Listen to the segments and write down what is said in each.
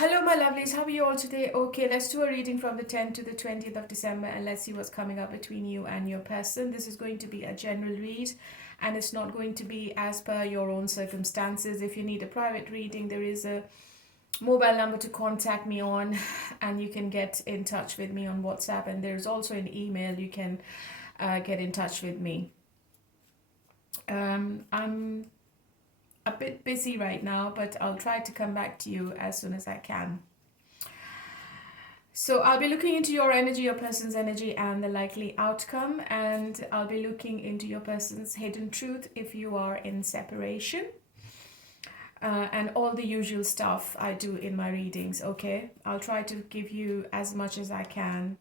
Hello, my lovelies. How are you all today? Okay, let's do a reading from the 10th to the 20th of December and let's see what's coming up between you and your person. This is going to be a general read and it's not going to be as per your own circumstances. If you need a private reading, there is a mobile number to contact me on and you can get in touch with me on WhatsApp, and there's also an email you can get in touch with me. I'm a bit busy right now, but I'll try to come back to you as soon as I can. So I'll be looking into your energy, your person's energy, and the likely outcome, and I'll be looking into your person's hidden truth if you are in separation, and all the usual stuff I do in my readings. Okay, I'll try to give you as much as I can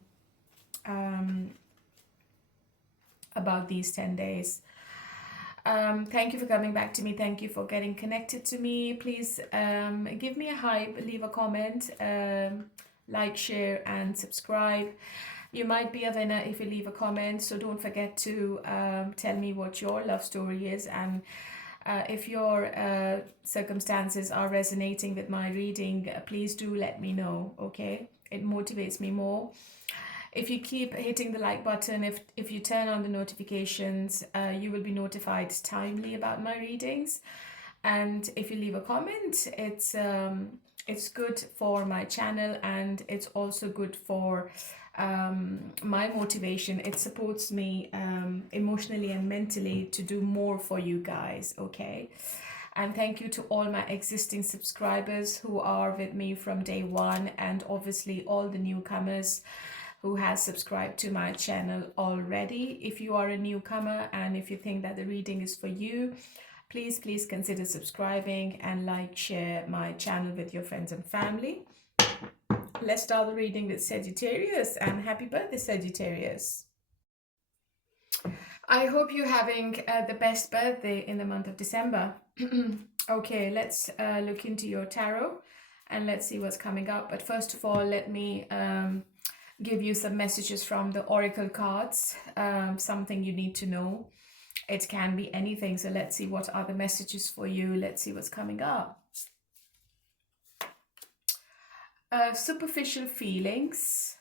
about these 10 days. Thank you for coming back to me. Thank you for getting connected to me. Please give me a hype, leave a comment, like, share, and subscribe. You might be a winner if you leave a comment, so don't forget to tell me what your love story is, and if your circumstances are resonating with my reading, please do let me know, okay? It motivates me more. If you keep hitting the like button, if you turn on the notifications, you will be notified timely about my readings. And if you leave a comment, it's good for my channel, and it's also good for my motivation. It supports me emotionally and mentally to do more for you guys, okay? And thank you to all my existing subscribers who are with me from day one, and obviously all the newcomers who has subscribed to my channel already. If you are a newcomer and if you think that the reading is for you, please consider subscribing and like, share my channel with your friends and family. Let's start the reading with Sagittarius, and happy birthday, Sagittarius. I hope you're having the best birthday in the month of December. Okay, let's look into your tarot and let's see what's coming up. But first of all, let me give you some messages from the oracle cards, something you need to know. It can be anything, so let's see what are the messages for you. Let's see what's coming up. Superficial feelings,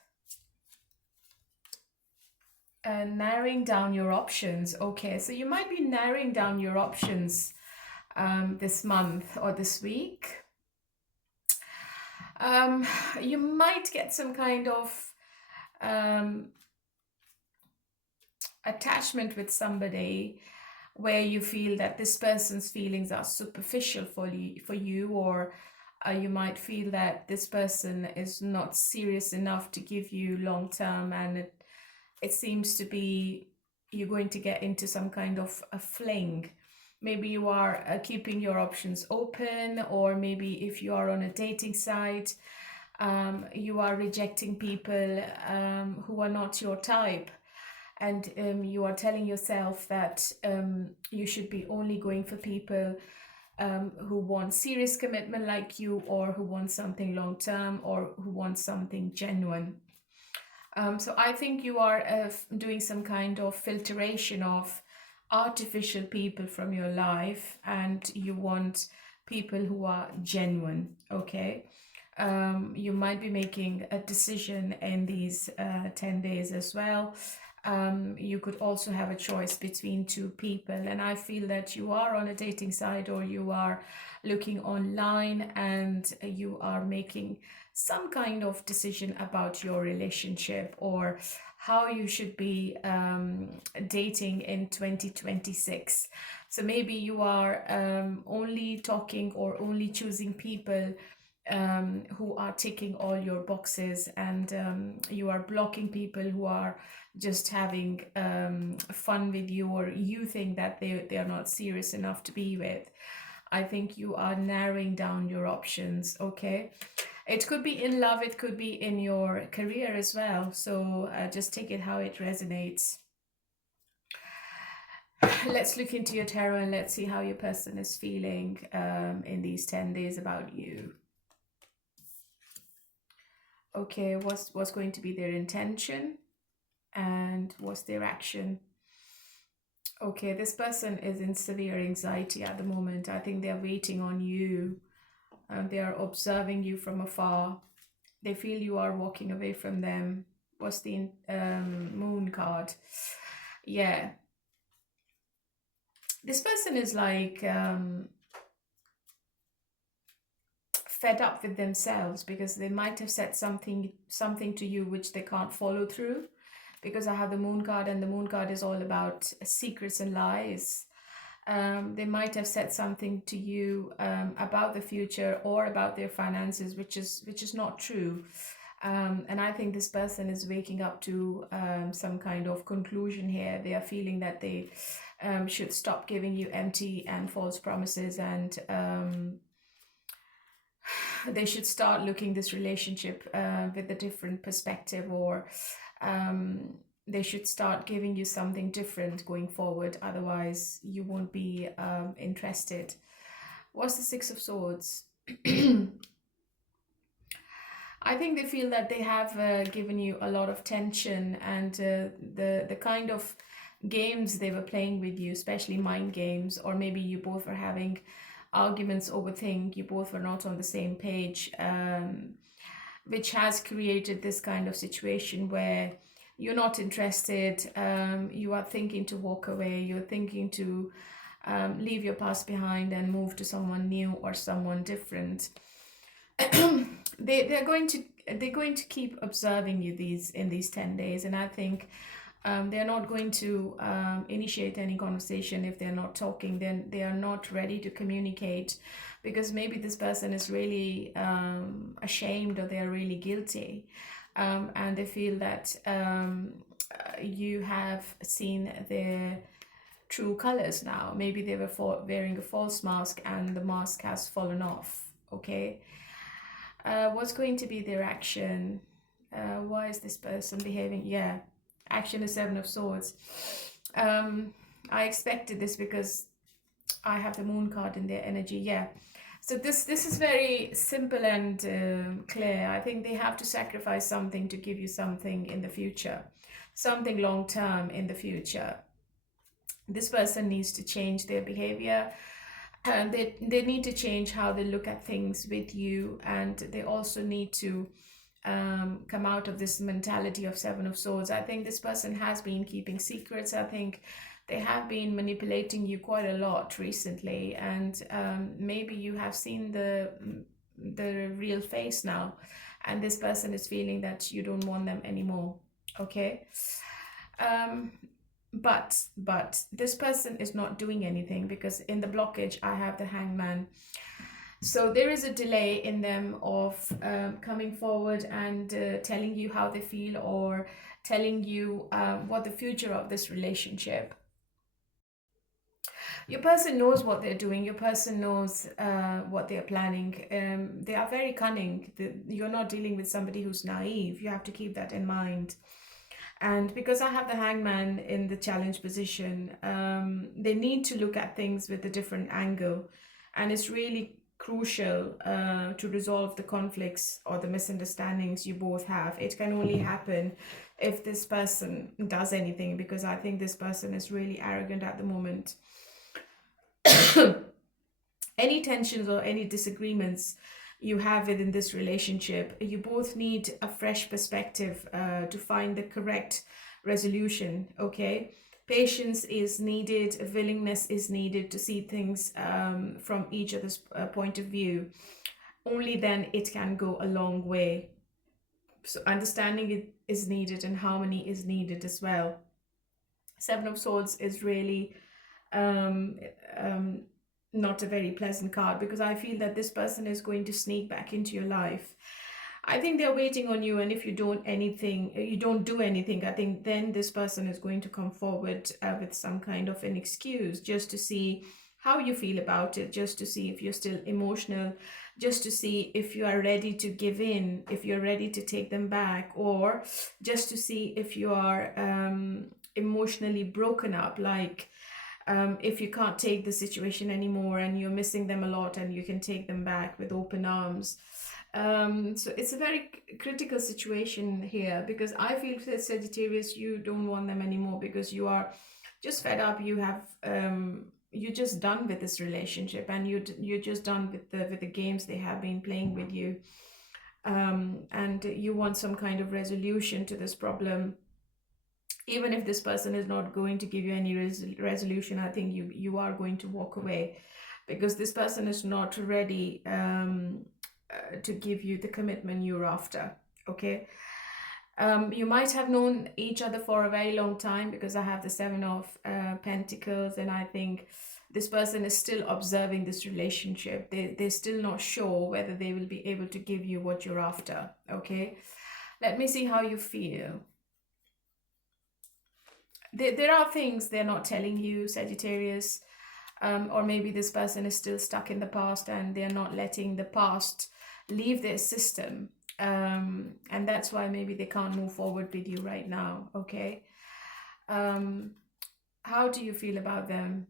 narrowing down your options. Okay, so you might be narrowing down your options this month or this week. You might get some kind of attachment with somebody where you feel that this person's feelings are superficial for you, or you might feel that this person is not serious enough to give you long term, and it seems to be you're going to get into some kind of a fling. Maybe you are keeping your options open, or maybe if you are on a dating site, you are rejecting people who are not your type, and you are telling yourself that you should be only going for people who want serious commitment like you, or who want something long term, or who want something genuine. So I think you are doing some kind of filtration of artificial people from your life, and you want people who are genuine, okay? You might be making a decision in these 10 days as well. You could also have a choice between two people, and I feel that you are on a dating site, or you are looking online, and you are making some kind of decision about your relationship, or how you should be dating in 2026. So maybe you are only talking or only choosing people who are ticking all your boxes, and you are blocking people who are just having fun with you, or you think that they are not serious enough to be with. I think you are narrowing down your options, okay? It could be in love, it could be in your career as well. So just take it how it resonates. Let's look into your tarot and let's see how your person is feeling in these 10 days about you. Okay, what's going to be their intention and what's their action? Okay, this person is in severe anxiety at the moment. I think they're waiting on you and they are observing you from afar. They feel you are walking away from them. What's the moon card? Yeah, this person is like fed up with themselves, because they might have said something to you which they can't follow through, because I have the moon card, and the moon card is all about secrets and lies. They might have said something to you about the future or about their finances, which is not true. And I think this person is waking up to some kind of conclusion here. They are feeling that they should stop giving you empty and false promises, and they should start looking this relationship with a different perspective, or they should start giving you something different going forward. Otherwise, you won't be interested. What's the Six of Swords? I think they feel that they have given you a lot of tension, and the kind of games they were playing with you, especially mind games, or maybe you both were having arguments over things, you both were not on the same page, which has created this kind of situation where you're not interested, you are thinking to walk away, you're thinking to leave your past behind and move to someone new or someone different. They're going to keep observing you in these 10 days, and I think they're not going to initiate any conversation if they're not talking. Then they are not ready to communicate, because maybe this person is really ashamed, or they are really guilty, and they feel that you have seen their true colors now. Maybe they were wearing a false mask, and the mask has fallen off. Okay. What's going to be their action? Why is this person behaving? Yeah, action is Seven of Swords. I expected this because I have the moon card in their energy. Yeah, so this is very simple and clear. I think they have to sacrifice something to give you something in the future, something long term in the future. This person needs to change their behavior. They need to change how they look at things with you, and they also need to come out of this mentality of Seven of Swords. I think this person has been keeping secrets. I think they have been manipulating you quite a lot recently, and maybe you have seen the real face now, and this person is feeling that you don't want them anymore. Okay. But this person is not doing anything, because in the blockage I have the Hangman. So there is a delay in them of coming forward and telling you how they feel, or telling you what the future of this relationship. Your person knows what they're doing. Your person knows what they're planning. They are very cunning. You're not dealing with somebody who's naive. You have to keep that in mind. And because I have the Hangman in the challenge position, they need to look at things with a different angle. And it's really crucial to resolve the conflicts or the misunderstandings you both have. It can only happen if this person does anything, because I think this person is really arrogant at the moment. Any tensions or any disagreements you have within this relationship, you both need a fresh perspective to find the correct resolution. Okay, patience is needed, willingness is needed to see things from each other's point of view. Only then it can go a long way. So understanding it is needed, and harmony is needed as well. Seven of Swords is really not a very pleasant card, because I feel that this person is going to sneak back into your life. I think they're waiting on you, and if you don't do anything, I think then this person is going to come forward with some kind of an excuse, just to see how you feel about it, just to see if you're still emotional, just to see if you are ready to give in, if you're ready to take them back, or just to see if you are emotionally broken up, like if you can't take the situation anymore and you're missing them a lot, and you can take them back with open arms. So it's a very critical situation here, because I feel that Sagittarius, you don't want them anymore, because you are just fed up. You have you're just done with this relationship, and you're just done with the games they have been playing with you. And you want some kind of resolution to this problem. Even if this person is not going to give you any resolution, I think you are going to walk away, because this person is not ready to give you the commitment you're after. Okay. You might have known each other for a very long time, because I have the Seven of Pentacles, and I think this person is still observing this relationship. They're still not sure whether they will be able to give you what you're after. Okay. Let me see how you feel. There are things they're not telling you, Sagittarius, or maybe this person is still stuck in the past and they're not letting the past leave their system, and that's why maybe they can't move forward with you right now. Okay. How do you feel about them?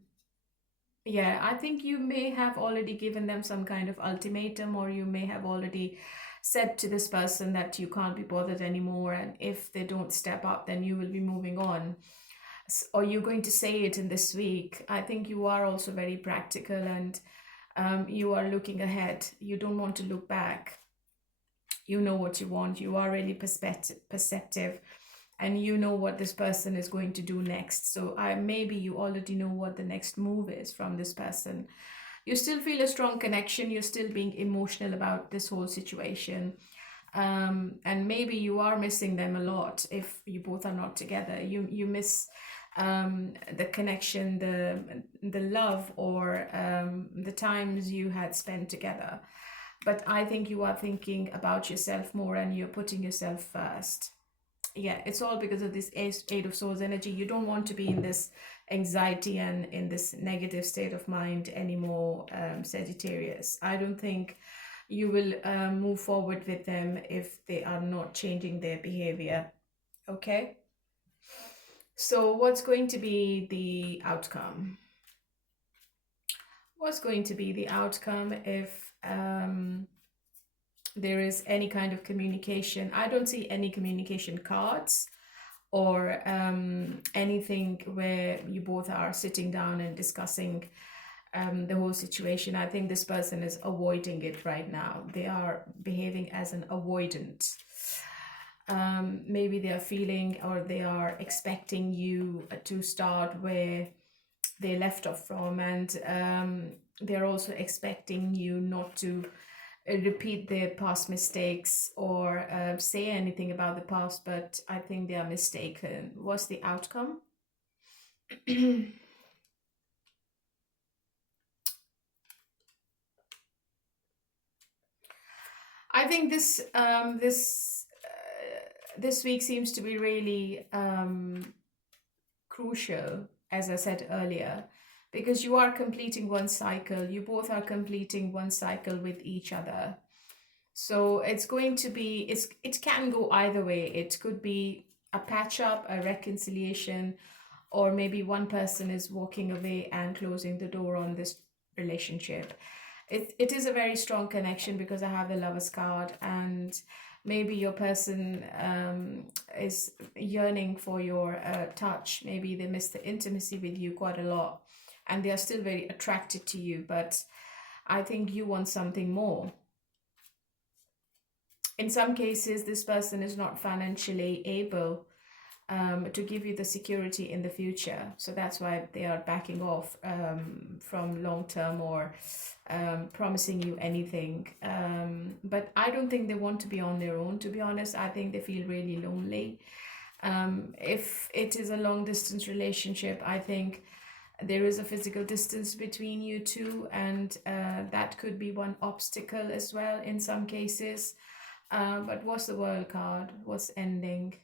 Yeah, I think you may have already given them some kind of ultimatum, or you may have already said to this person that you can't be bothered anymore, and if they don't step up, then you will be moving on. Or you're going to say it in this week. I think you are also very practical, and you are looking ahead. You don't want to look back. You know what you want. You are really perceptive, and you know what this person is going to do next. So maybe you already know what the next move is from this person. You still feel a strong connection. You're still being emotional about this whole situation. And maybe you are missing them a lot if you both are not together. You miss the connection, the love, or the times you had spent together. But I think you are thinking about yourself more, and you're putting yourself first. Yeah, it's all because of this Eight of Swords energy. You don't want to be in this anxiety and in this negative state of mind anymore, Sagittarius. I don't think you will move forward with them if they are not changing their behavior. Okay. So what's going to be the outcome? What's going to be the outcome if there is any kind of communication? I don't see any communication cards or anything where you both are sitting down and discussing the whole situation. I think this person is avoiding it right now. They are behaving as an avoidant. Maybe they are feeling, or they are expecting you to start where they left off from, and they're also expecting you not to repeat their past mistakes or say anything about the past, but I think they are mistaken. What's the outcome? I think this week seems to be really crucial, as I said earlier, because you are completing one cycle. You both are completing one cycle with each other. So it's going to be, it can go either way. It could be a patch up, a reconciliation, or maybe one person is walking away and closing the door on this relationship. It is a very strong connection, because I have the Lover's card, and maybe your person is yearning for your touch. Maybe they miss the intimacy with you quite a lot, and they are still very attracted to you, but I think you want something more. In some cases, this person is not financially able to give you the security in the future. So that's why they are backing off from long-term or promising you anything. But I don't think they want to be on their own, to be honest. I think they feel really lonely. If it is a long-distance relationship, I think there is a physical distance between you two, and that could be one obstacle as well in some cases. But what's the World card? What's ending?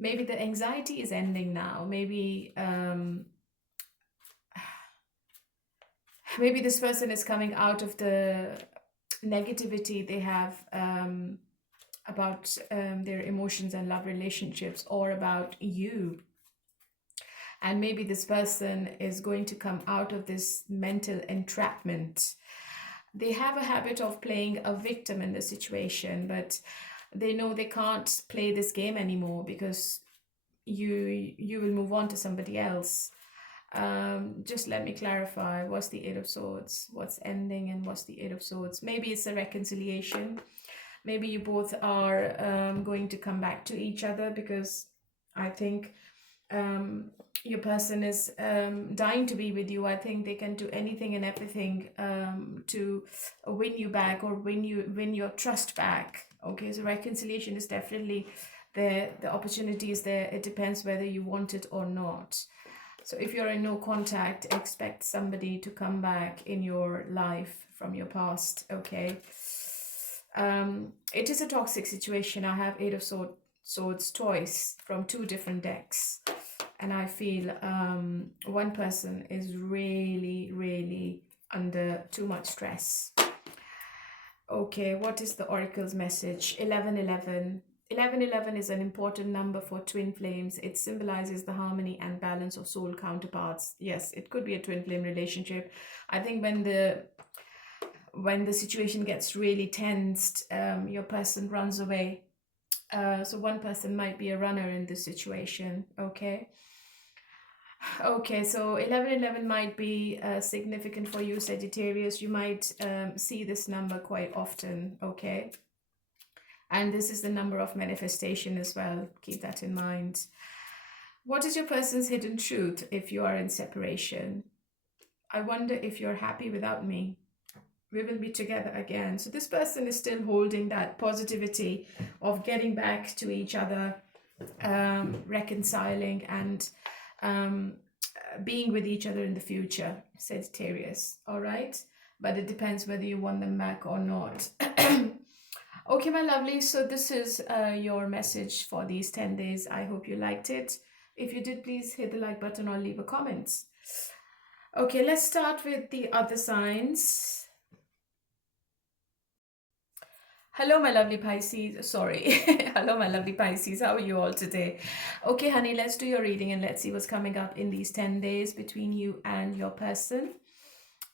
Maybe the anxiety is ending now. Maybe maybe this person is coming out of the negativity they have about their emotions and love relationships, or about you. And maybe this person is going to come out of this mental entrapment. They have a habit of playing a victim in the situation, but they know they can't play this game anymore, because you will move on to somebody else. Just let me clarify. What's the Eight of Swords? What's ending and what's the Eight of Swords? Maybe it's a reconciliation. Maybe you both are going to come back to each other, because I think your person is dying to be with you. I think they can do anything and everything to win you back, or win your trust back. Okay, so reconciliation is definitely there. The opportunity is there. It depends whether you want it or not. So if you're in no contact, expect somebody to come back in your life from your past. Okay. It is a toxic situation. I have Eight of Swords twice from two different decks, and I feel one person is really under too much stress. Okay, what is the oracle's message? 1111. 1111 is an important number for twin flames. It symbolizes the harmony and balance of soul counterparts. Yes, it could be a twin flame relationship. I think when the situation gets really tensed, your person runs away. So one person might be a runner in this situation. Okay. Okay, so 1111 might be significant for you, Sagittarius. You might see this number quite often. Okay. And this is the number of manifestation as well. Keep that in mind. What is your person's hidden truth if you are in separation? I wonder if you're happy without me. We will be together again. So this person is still holding that positivity of getting back to each other, reconciling, and being with each other in the future, Sagittarius. All right. But it depends whether you want them back or not. Okay, my lovely. So this is your message for these 10 days. I hope you liked it. If you did, please hit the like button or leave a comment. Okay, let's start with the other signs. Hello, my lovely Pisces. Sorry. Hello, my lovely Pisces. How are you all today? Okay, honey, let's do your reading and let's see what's coming up in these 10 days between you and your person.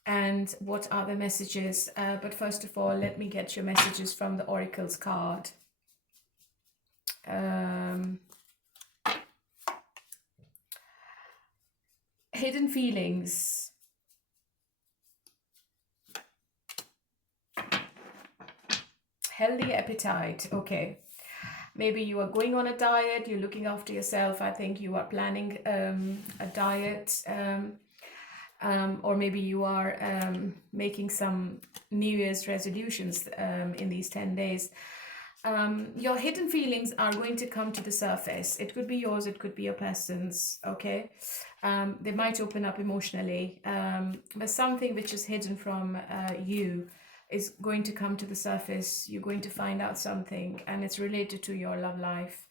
And what are the messages? But first of all, let me get your messages from the Oracle's card. Hidden feelings. Healthy appetite. Okay. Maybe you are going on a diet. You're looking after yourself. I think you are planning a diet. Or maybe you are making some New Year's resolutions in these 10 days. Your hidden feelings are going to come to the surface. It could be yours, it could be your person's, okay? They might open up emotionally, but something which is hidden from you is going to come to the surface. You're going to find out something, and it's related to your love life.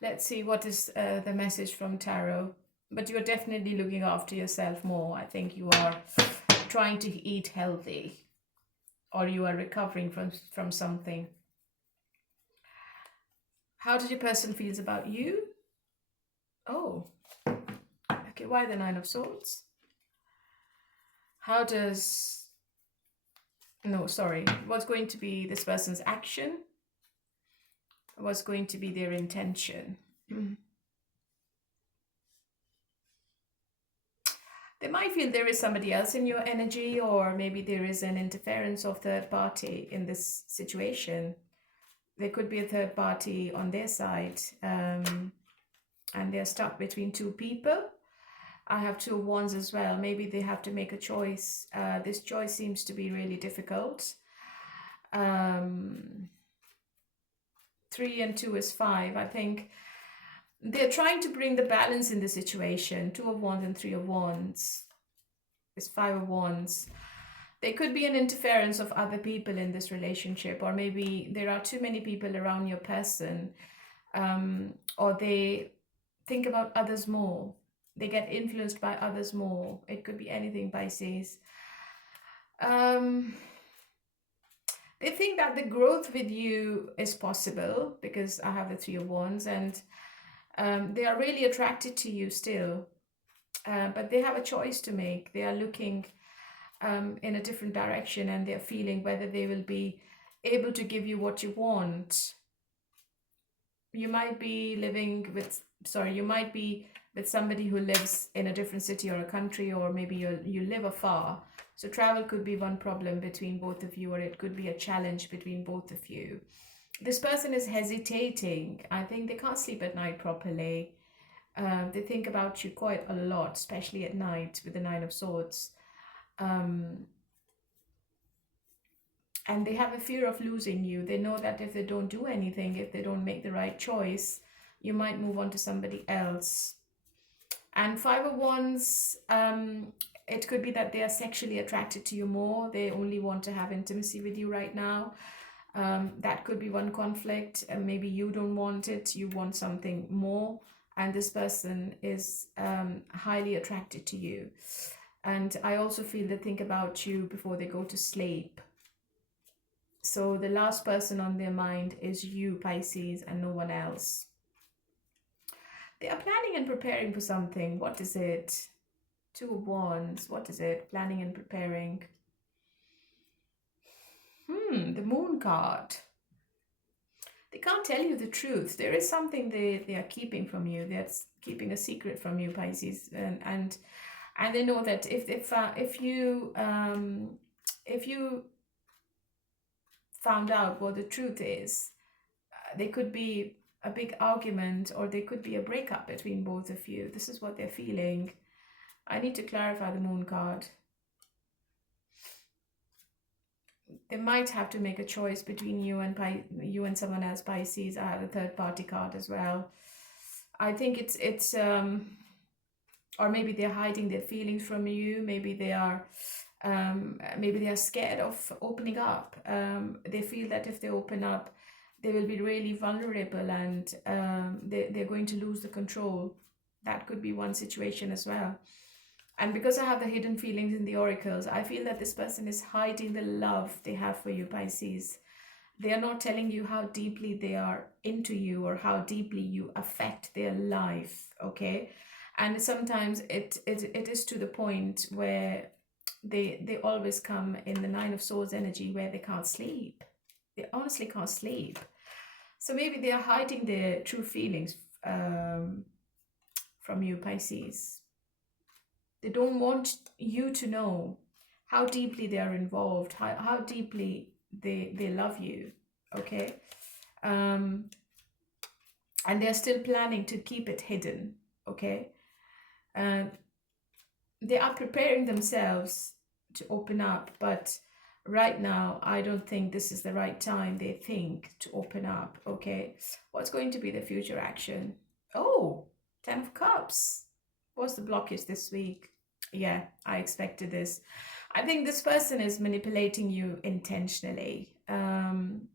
Let's see what is the message from Tarot. But you're definitely looking after yourself more. I think you are trying to eat healthy, or you are recovering from something. How does your person feels about you? Oh, okay. Why the Nine of Swords? How does... No, sorry. What's going to be this person's action? What's going to be their intention? They might feel there is somebody else in your energy, or maybe there is an interference of third party in this situation. There could be a third party on their side, and they're stuck between two people. I have Two of Wands as well. Maybe they have to make a choice. This choice seems to be really difficult. 3 and 2 is 5. I think they're trying to bring the balance in the situation. 2 of Wands and 3 of Wands is 5 of Wands. There could be an interference of other people in this relationship, or maybe there are too many people around your person, or they think about others more. They get influenced by others more. It could be anything, Pisces. They think that the growth with you is possible, because I have the 3 of Wands, and they are really attracted to you still, but they have a choice to make. They are looking in a different direction, and they're feeling whether they will be able to give you what you want. You might be living with, you might be with somebody who lives in a different city or a country, or maybe you live afar. So travel could be one problem between both of you, or it could be a challenge between both of you. This person is hesitating. I think they can't sleep at night properly. They think about you quite a lot, especially at night with the Nine of Swords. And they have a fear of losing you. They know that if they don't do anything, if they don't make the right choice, you might move on to somebody else. And Five of Wands, it could be that they are sexually attracted to you more. They only want to have intimacy with you right now. That could be one conflict. And maybe you don't want it. You want something more. And this person is highly attracted to you. And I also feel they think about you before they go to sleep. So the last person on their mind is you, Pisces, and no one else. They are planning and preparing for something. What is it? Two of Wands. What is it? Planning and preparing. The Moon card. They can't tell you the truth. There is something they are keeping from you. They're keeping a secret from you, Pisces. And they know that if you found out what the truth is, there could be a big argument, or there could be a breakup between both of you. This is what they're feeling. I need to clarify the Moon card. They might have to make a choice between you and someone else, Pisces. I have a third party card as well. I think it's or maybe they're hiding their feelings from you. Maybe they are scared of opening up. They feel that if they open up, they will be really vulnerable, and they're going to lose the control. That could be one situation as well. And because I have the hidden feelings in the oracles, I feel that this person is hiding the love they have for you, Pisces. They are not telling you how deeply they are into you or how deeply you affect their life, okay? And sometimes it is to the point where they always come in the Nine of Swords energy where they can't sleep. They honestly can't sleep. So maybe they are hiding their true feelings from you, Pisces. They don't want you to know how deeply they are involved, how deeply they love you, okay? And they're still planning to keep it hidden, okay? They are preparing themselves to open up, but right now, I don't think this is the right time, they think, to open up, okay? What's going to be the future action? Oh, 10 of Cups. What's the blockage this week? Yeah, I expected this. I think this person is manipulating you intentionally. And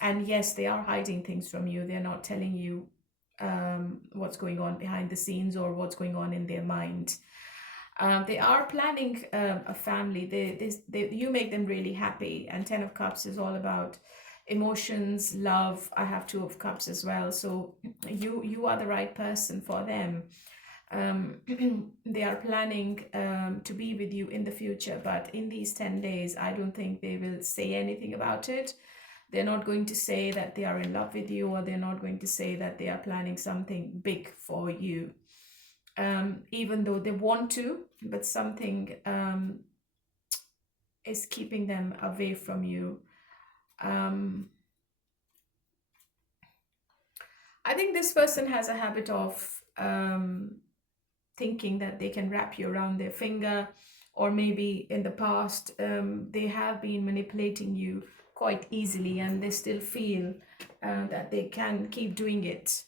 yes, they are hiding things from you. They're not telling you what's going on behind the scenes or what's going on in their mind. They are planning a family. You make them really happy. And 10 of Cups is all about emotions, love. I have 2 of Cups as well. So you are the right person for them. They are planning to be with you in the future, but in these 10 days, I don't think they will say anything about it. They're not going to say that they are in love with you, or they're not going to say that they are planning something big for you. Even though they want to, but something is keeping them away from you. I think this person has a habit of thinking that they can wrap you around their finger, or maybe in the past they have been manipulating you quite easily, and they still feel that they can keep doing it.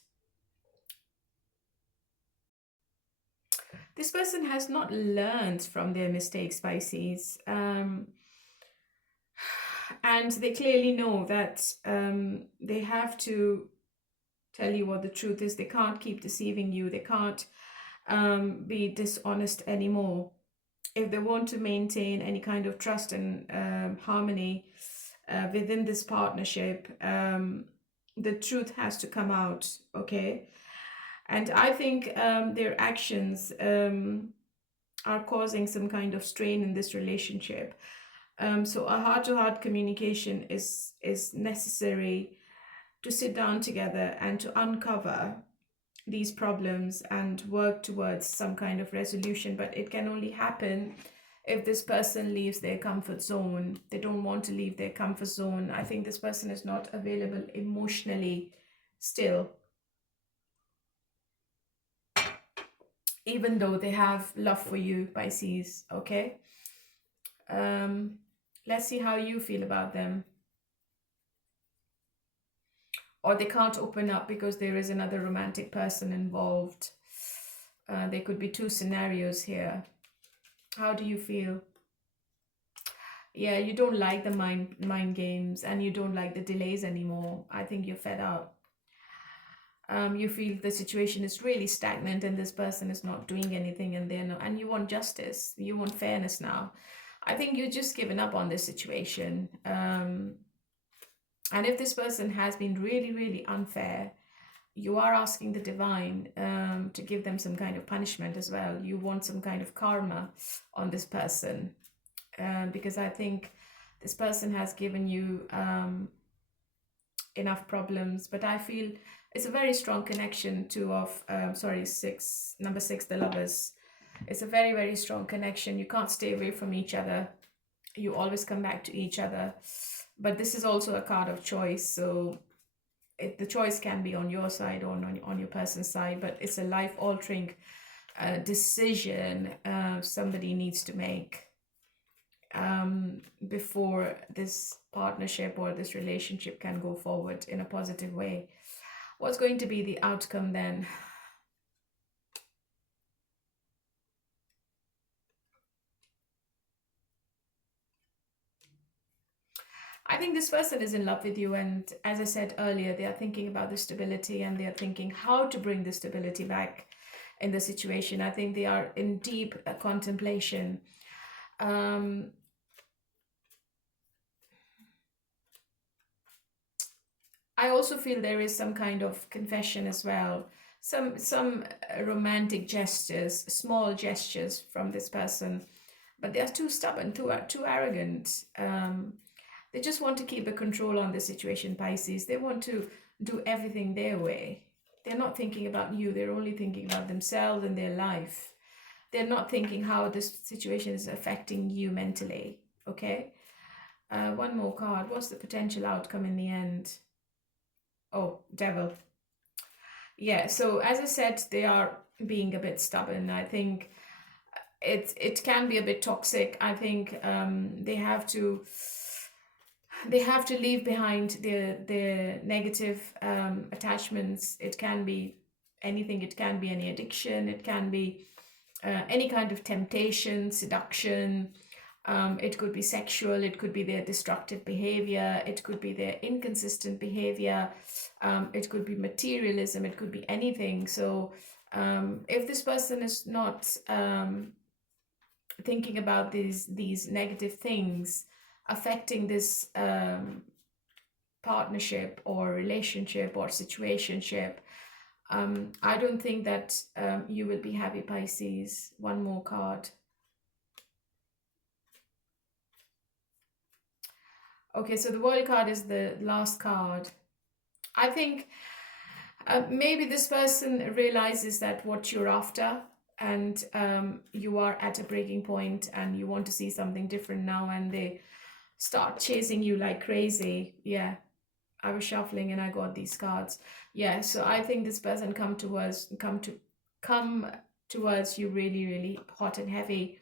This person has not learned from their mistakes, Pisces, and they clearly know that they have to tell you what the truth is. They can't keep deceiving you. They can't be dishonest anymore. If they want to maintain any kind of trust and harmony within this partnership, the truth has to come out, okay? And I think their actions are causing some kind of strain in this relationship. So a heart-to-heart communication is necessary to sit down together and to uncover these problems and work towards some kind of resolution, but it can only happen if this person leaves their comfort zone. They don't want to leave their comfort zone. I think this person is not available emotionally still, even though they have love for you, Pisces. Okay, let's see how you feel about them. Or they can't open up because there is another romantic person involved. There could be two scenarios here. How do you feel? Yeah, you don't like the mind games, and you don't like the delays anymore. I think you're fed up. You feel the situation is really stagnant and this person is not doing anything, and and you want justice, you want fairness now. I think you're just given up on this situation. And if this person has been really, really unfair, you are asking the divine to give them some kind of punishment as well. You want some kind of karma on this person, because I think this person has given you enough problems. But I feel it's a very strong connection number 6, the Lovers. It's a very, very strong connection. You can't stay away from each other. You always come back to each other. But this is also a card of choice, so the choice can be on your side or on your person's side, but it's a life-altering decision somebody needs to make before this partnership or this relationship can go forward in a positive way. What's going to be the outcome then? I think this person is in love with you, and as I said earlier, they are thinking about the stability, and they are thinking how to bring the stability back in the situation. I think they are in deep contemplation. I also feel there is some kind of confession as well. Some romantic gestures, small gestures from this person, but they are too stubborn, too arrogant. They just want to keep the control on the situation, Pisces. They want to do everything their way. They're not thinking about you. They're only thinking about themselves and their life. They're not thinking how this situation is affecting you mentally, okay? One more card. What's the potential outcome in the end? Oh, Devil. Yeah, so as I said, they are being a bit stubborn. I think it can be a bit toxic. I think they have to leave behind their negative attachments. It can be anything. It can be any addiction. It can be any kind of temptation, seduction. It could be sexual. It could be their destructive behavior. It could be their inconsistent behavior. It could be materialism. It could be anything. So if this person is not thinking about these negative things affecting this partnership or relationship or situationship, I don't think that you will be happy, Pisces. One more card. Okay, so the World card is the last card. I think maybe this person realizes that what you're after, and you are at a breaking point and you want to see something different now, and they start chasing you like crazy. Yeah, I was shuffling and I got these cards. Yeah, so I think this person come towards you really, really hot and heavy,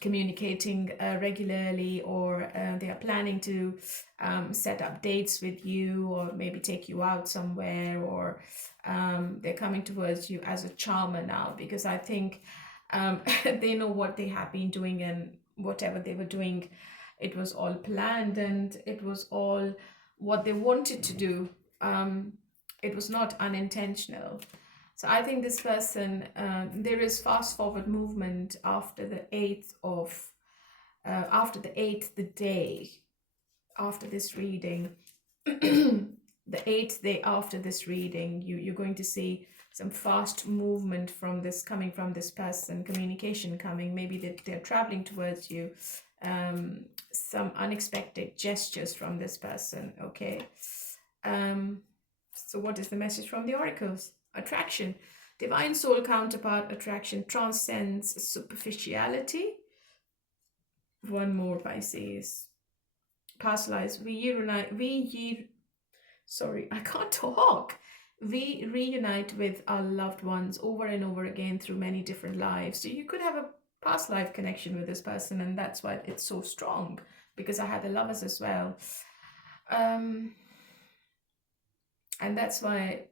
communicating regularly, or they are planning to set up dates with you, or maybe take you out somewhere, or they're coming towards you as a charmer now, because I think they know what they have been doing, and whatever they were doing, it was all planned and it was all what they wanted to do. It was not unintentional. So I think this person, there is fast forward movement after the 8th the day after this reading. The 8th day after this reading, you're going to see some fast movement coming from this person, communication coming. Maybe they're traveling towards you, some unexpected gestures from this person, okay? So what is the message from the oracles? Attraction. Divine soul counterpart attraction transcends superficiality. One more, Pisces. Past lives. Sorry, I can't talk. We reunite with our loved ones over and over again through many different lives. So you could have a past life connection with this person, and that's why it's so strong, because I had the lovers as well. And that's why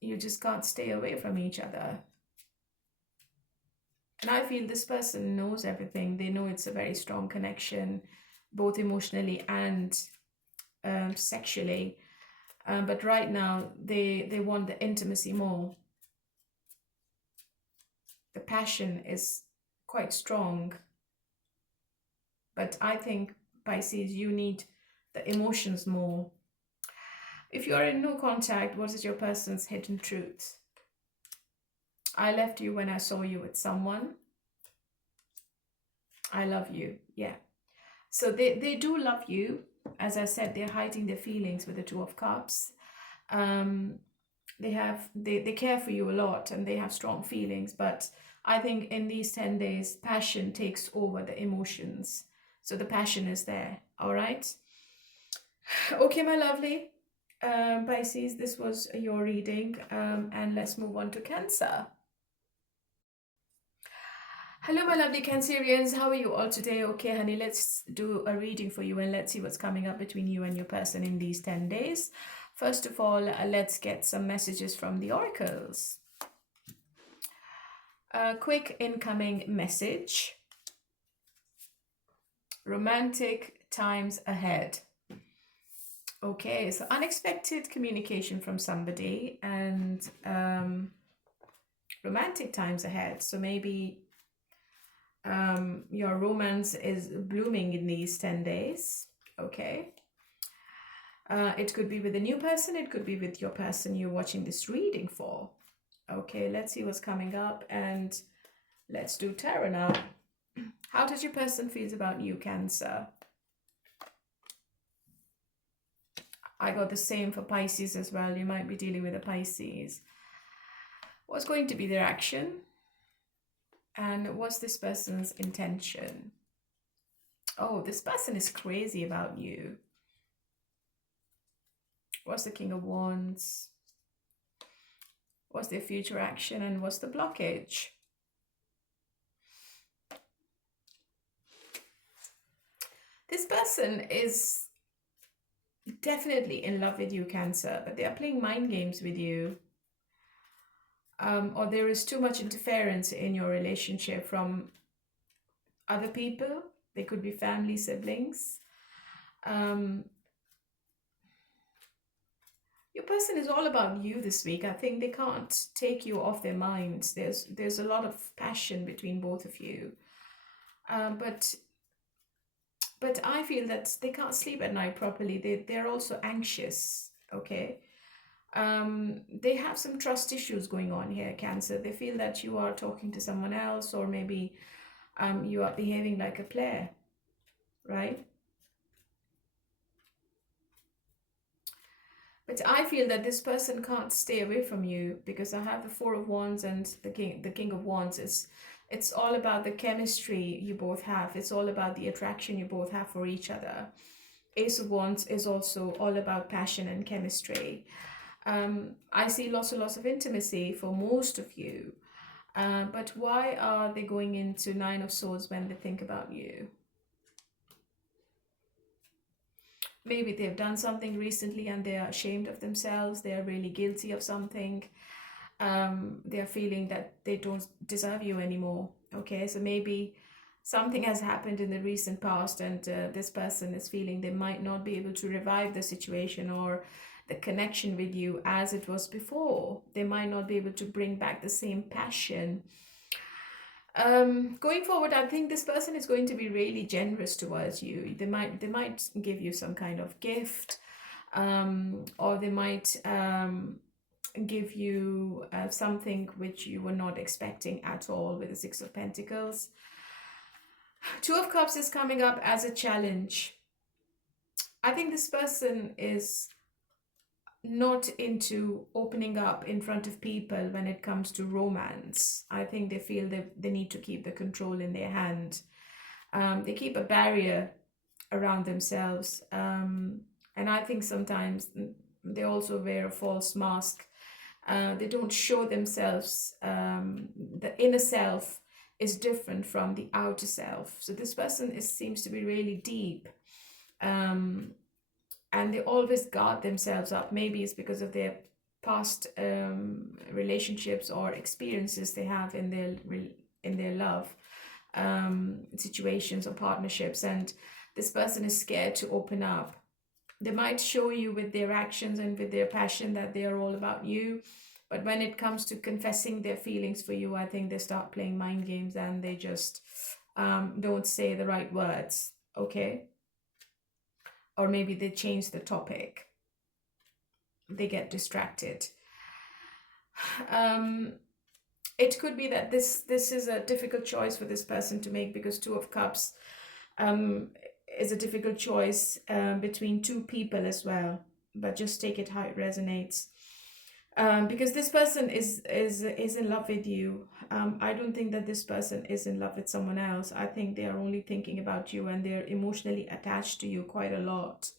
you just can't stay away from each other. And I feel this person knows everything. They know it's a very strong connection, both emotionally and sexually. But right now, they want the intimacy more. The passion is quite strong. But I think, Pisces, you need the emotions more. If you are in no contact, what is your person's hidden truth? I left you when I saw you with someone. I love you. Yeah. So they do love you. As I said, they're hiding their feelings with the Two of Cups. They care for you a lot, and they have strong feelings. But I think in these 10 days, passion takes over the emotions. So the passion is there. All right. Okay, my lovely Pisces, this was your reading. And let's move on to Cancer. Hello, my lovely Cancerians. How are you all today? Okay, honey, let's do a reading for you and let's see what's coming up between you and your person in these 10 days. First of all, let's get some messages from the oracles. A quick incoming message. Romantic times ahead. Okay, so unexpected communication from somebody and romantic times ahead. So maybe your romance is blooming in these 10 days. Okay. It could be with a new person. It could be with your person you're watching this reading for. Okay, let's see what's coming up and let's do tarot now. How does your person feel about you, Cancer? I got the same for Pisces as well. You might be dealing with a Pisces. What's going to be their action? And what's this person's intention? Oh, this person is crazy about you. What's the King of Wands? What's their future action and what's the blockage? This person is definitely in love with you, Cancer, but they are playing mind games with you. Or there is too much interference in your relationship from other people. They could be family, siblings. Your person is all about you this week. I think they can't take you off their minds. There's a lot of passion between both of you. But I feel that they can't sleep at night properly. They're also anxious, okay? They have some trust issues going on here, Cancer. They feel that you are talking to someone else, or maybe you are behaving like a player, right? But I feel that this person can't stay away from you because I have the Four of Wands and the King of Wands. It's all about the chemistry you both have. It's all about the attraction you both have for each other. Ace of Wands is also all about passion and chemistry. I see lots of intimacy for most of you. But why are they going into Nine of Swords when they think about you? Maybe they've done something recently and they are ashamed of themselves. They are really guilty of something. They are feeling that they don't deserve you anymore. Okay, so maybe something has happened in the recent past and this person is feeling they might not be able to revive the situation or the connection with you as it was before. They might not be able to bring back the same passion. Going forward, I think this person is going to be really generous towards you. They might give you some kind of gift, or they might give you something which you were not expecting at all with the Six of Pentacles. Two of Cups is coming up as a challenge. I think this person is not into opening up in front of people when it comes to romance. I think they feel that they need to keep the control in their hand. They keep a barrier around themselves. And I think sometimes they also wear a false mask. They don't show themselves. The inner self is different from the outer self. So this person seems to be really deep. And they always guard themselves up. Maybe it's because of their past relationships or experiences they have in their love situations or partnerships, and this person is scared to open up. They might show you with their actions and with their passion that they are all about you, but when it comes to confessing their feelings for you, I think they start playing mind games and they just don't say the right words, okay? Or maybe they change the topic. They get distracted. It could be that this is a difficult choice for this person to make, because Two of Cups is a difficult choice between two people as well. But just take it how it resonates. Because this person is in love with you. I don't think that this person is in love with someone else. I think they are only thinking about you, and they're emotionally attached to you quite a lot.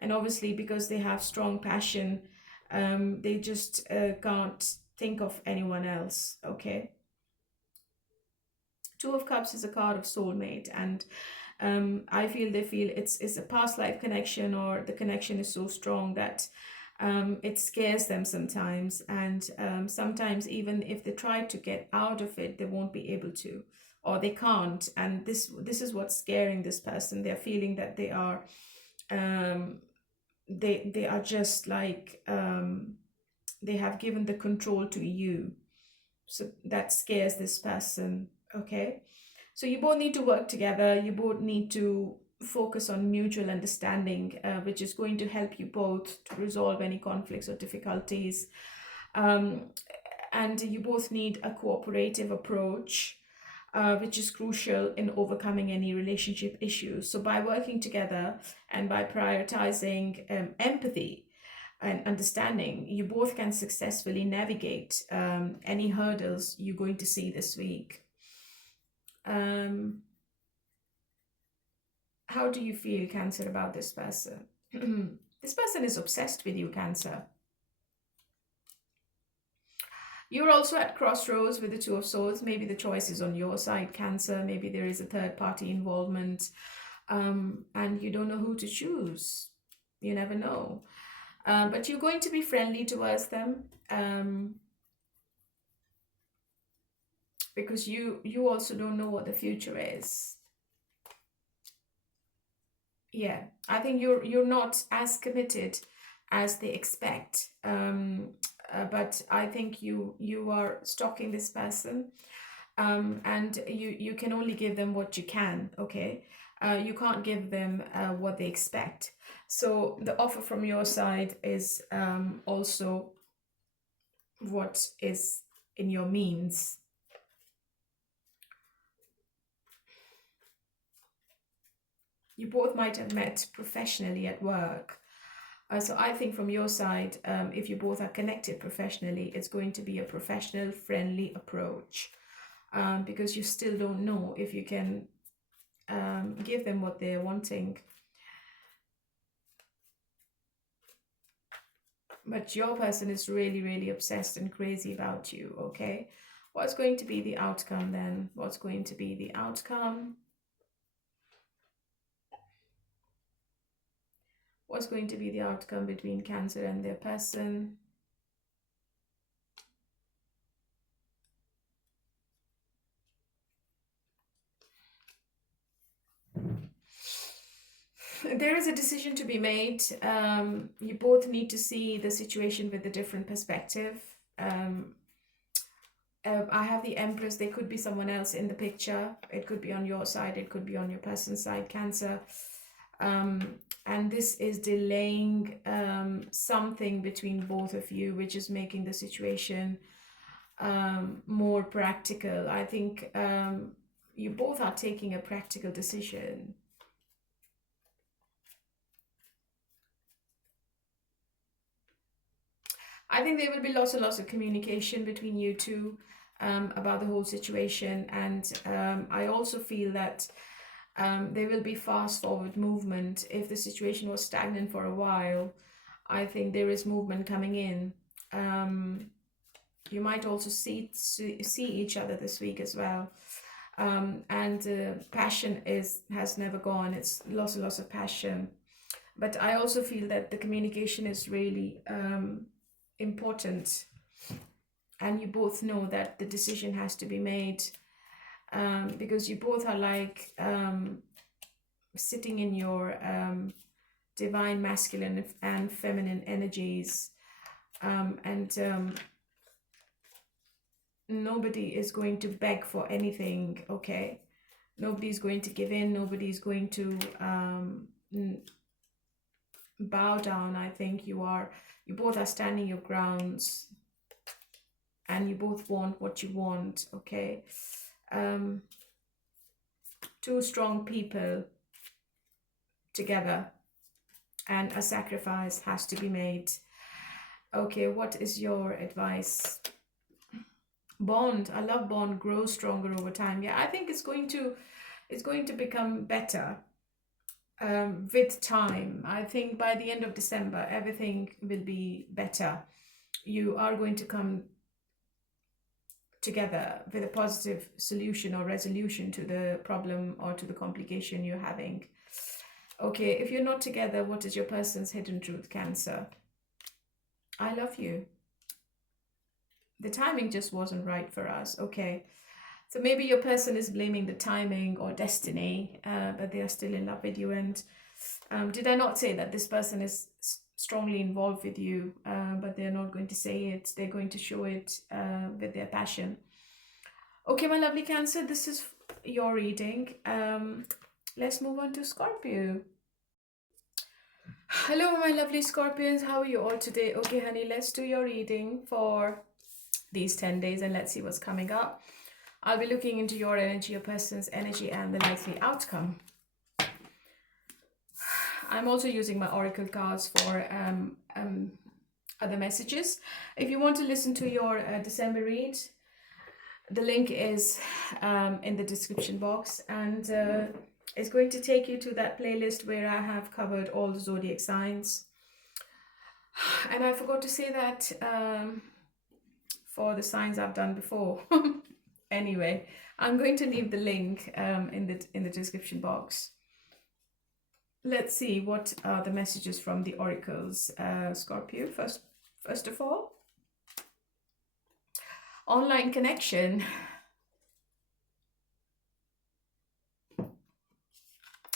And obviously, because they have strong passion, they just can't think of anyone else, okay? Two of Cups is a card of soulmate, and I feel they feel it's a past life connection, or the connection is so strong that it scares them sometimes, and sometimes even if they try to get out of it, they won't be able to, or they can't. And this is what's scaring this person. They're feeling that they are they are just like they have given the control to you. So that scares this person, okay? So you both need to work together. You both need to focus on mutual understanding, which is going to help you both to resolve any conflicts or difficulties. And you both need a cooperative approach, which is crucial in overcoming any relationship issues. So by working together and by prioritizing empathy and understanding, you both can successfully navigate any hurdles you're going to see this week. How do you feel, Cancer, about this person? This person is obsessed with you, Cancer. You're also at crossroads with the Two of Swords. Maybe the choice is on your side, Cancer. Maybe there is a third party involvement, and you don't know who to choose. You never know. But you're going to be friendly towards them, because you also don't know what the future is. Yeah, I think you're not as committed as they expect. But I think you are stalking this person, and you can only give them what you can, okay? You can't give them what they expect. So the offer from your side is also what is in your means. You both might have met professionally at work. So I think from your side, if you both are connected professionally, it's going to be a professional, friendly approach, because you still don't know if you can give them what they're wanting. But your person is really, really obsessed and crazy about you, okay? What's going to be the outcome then? What's going to be the outcome? What's going to be the outcome between Cancer and their person? There is a decision to be made. You both need to see the situation with a different perspective. I have the Empress. There could be someone else in the picture. It could be on your side. It could be on your person's side, Cancer. And this is delaying something between both of you, which is making the situation more practical. I think you both are taking a practical decision. I think there will be lots and lots of communication between you two about the whole situation. And I also feel that there will be fast forward movement. If the situation was stagnant for a while, I think there is movement coming in. You might also see each other this week as well. And passion has never gone. It's lots and lots of passion. But I also feel that the communication is really important. And you both know that the decision has to be made, because you both are like sitting in your divine masculine and feminine energies. Nobody is going to beg for anything, okay? Nobody's going to give in. Nobody's going to bow down. I think you both are standing your grounds, and you both want what you want, okay? Two strong people together, and a sacrifice has to be made. Okay, what is your advice? Bond, I love bond, grows stronger over time. Yeah, I think it's going to become better with time. I think by the end of December, everything will be better. You are going to come together with a positive solution or resolution to the problem or to the complication you're having. Okay, if you're not together, what is your person's hidden truth, Cancer? I love you. The timing just wasn't right for us. Okay, so maybe your person is blaming the timing or destiny, but they are still in love with you. And did I not say that this person is strongly involved with you, but they're not going to say it. They're going to show it with their passion. Okay, my lovely Cancer, this is your reading. Let's move on to Scorpio. Hello, my lovely Scorpions. How are you all today? Okay, honey, let's do your reading for these 10 days and let's see what's coming up. I'll be looking into your energy, your person's energy, and the likely outcome. I'm also using my oracle cards for other messages. If you want to listen to your December read, the link is in the description box, and it's going to take you to that playlist where I have covered all the zodiac signs. And I forgot to say that for the signs I've done before. Anyway, I'm going to leave the link in the description box. Let's see what are the messages from the oracles, Scorpio. First of all, online connection.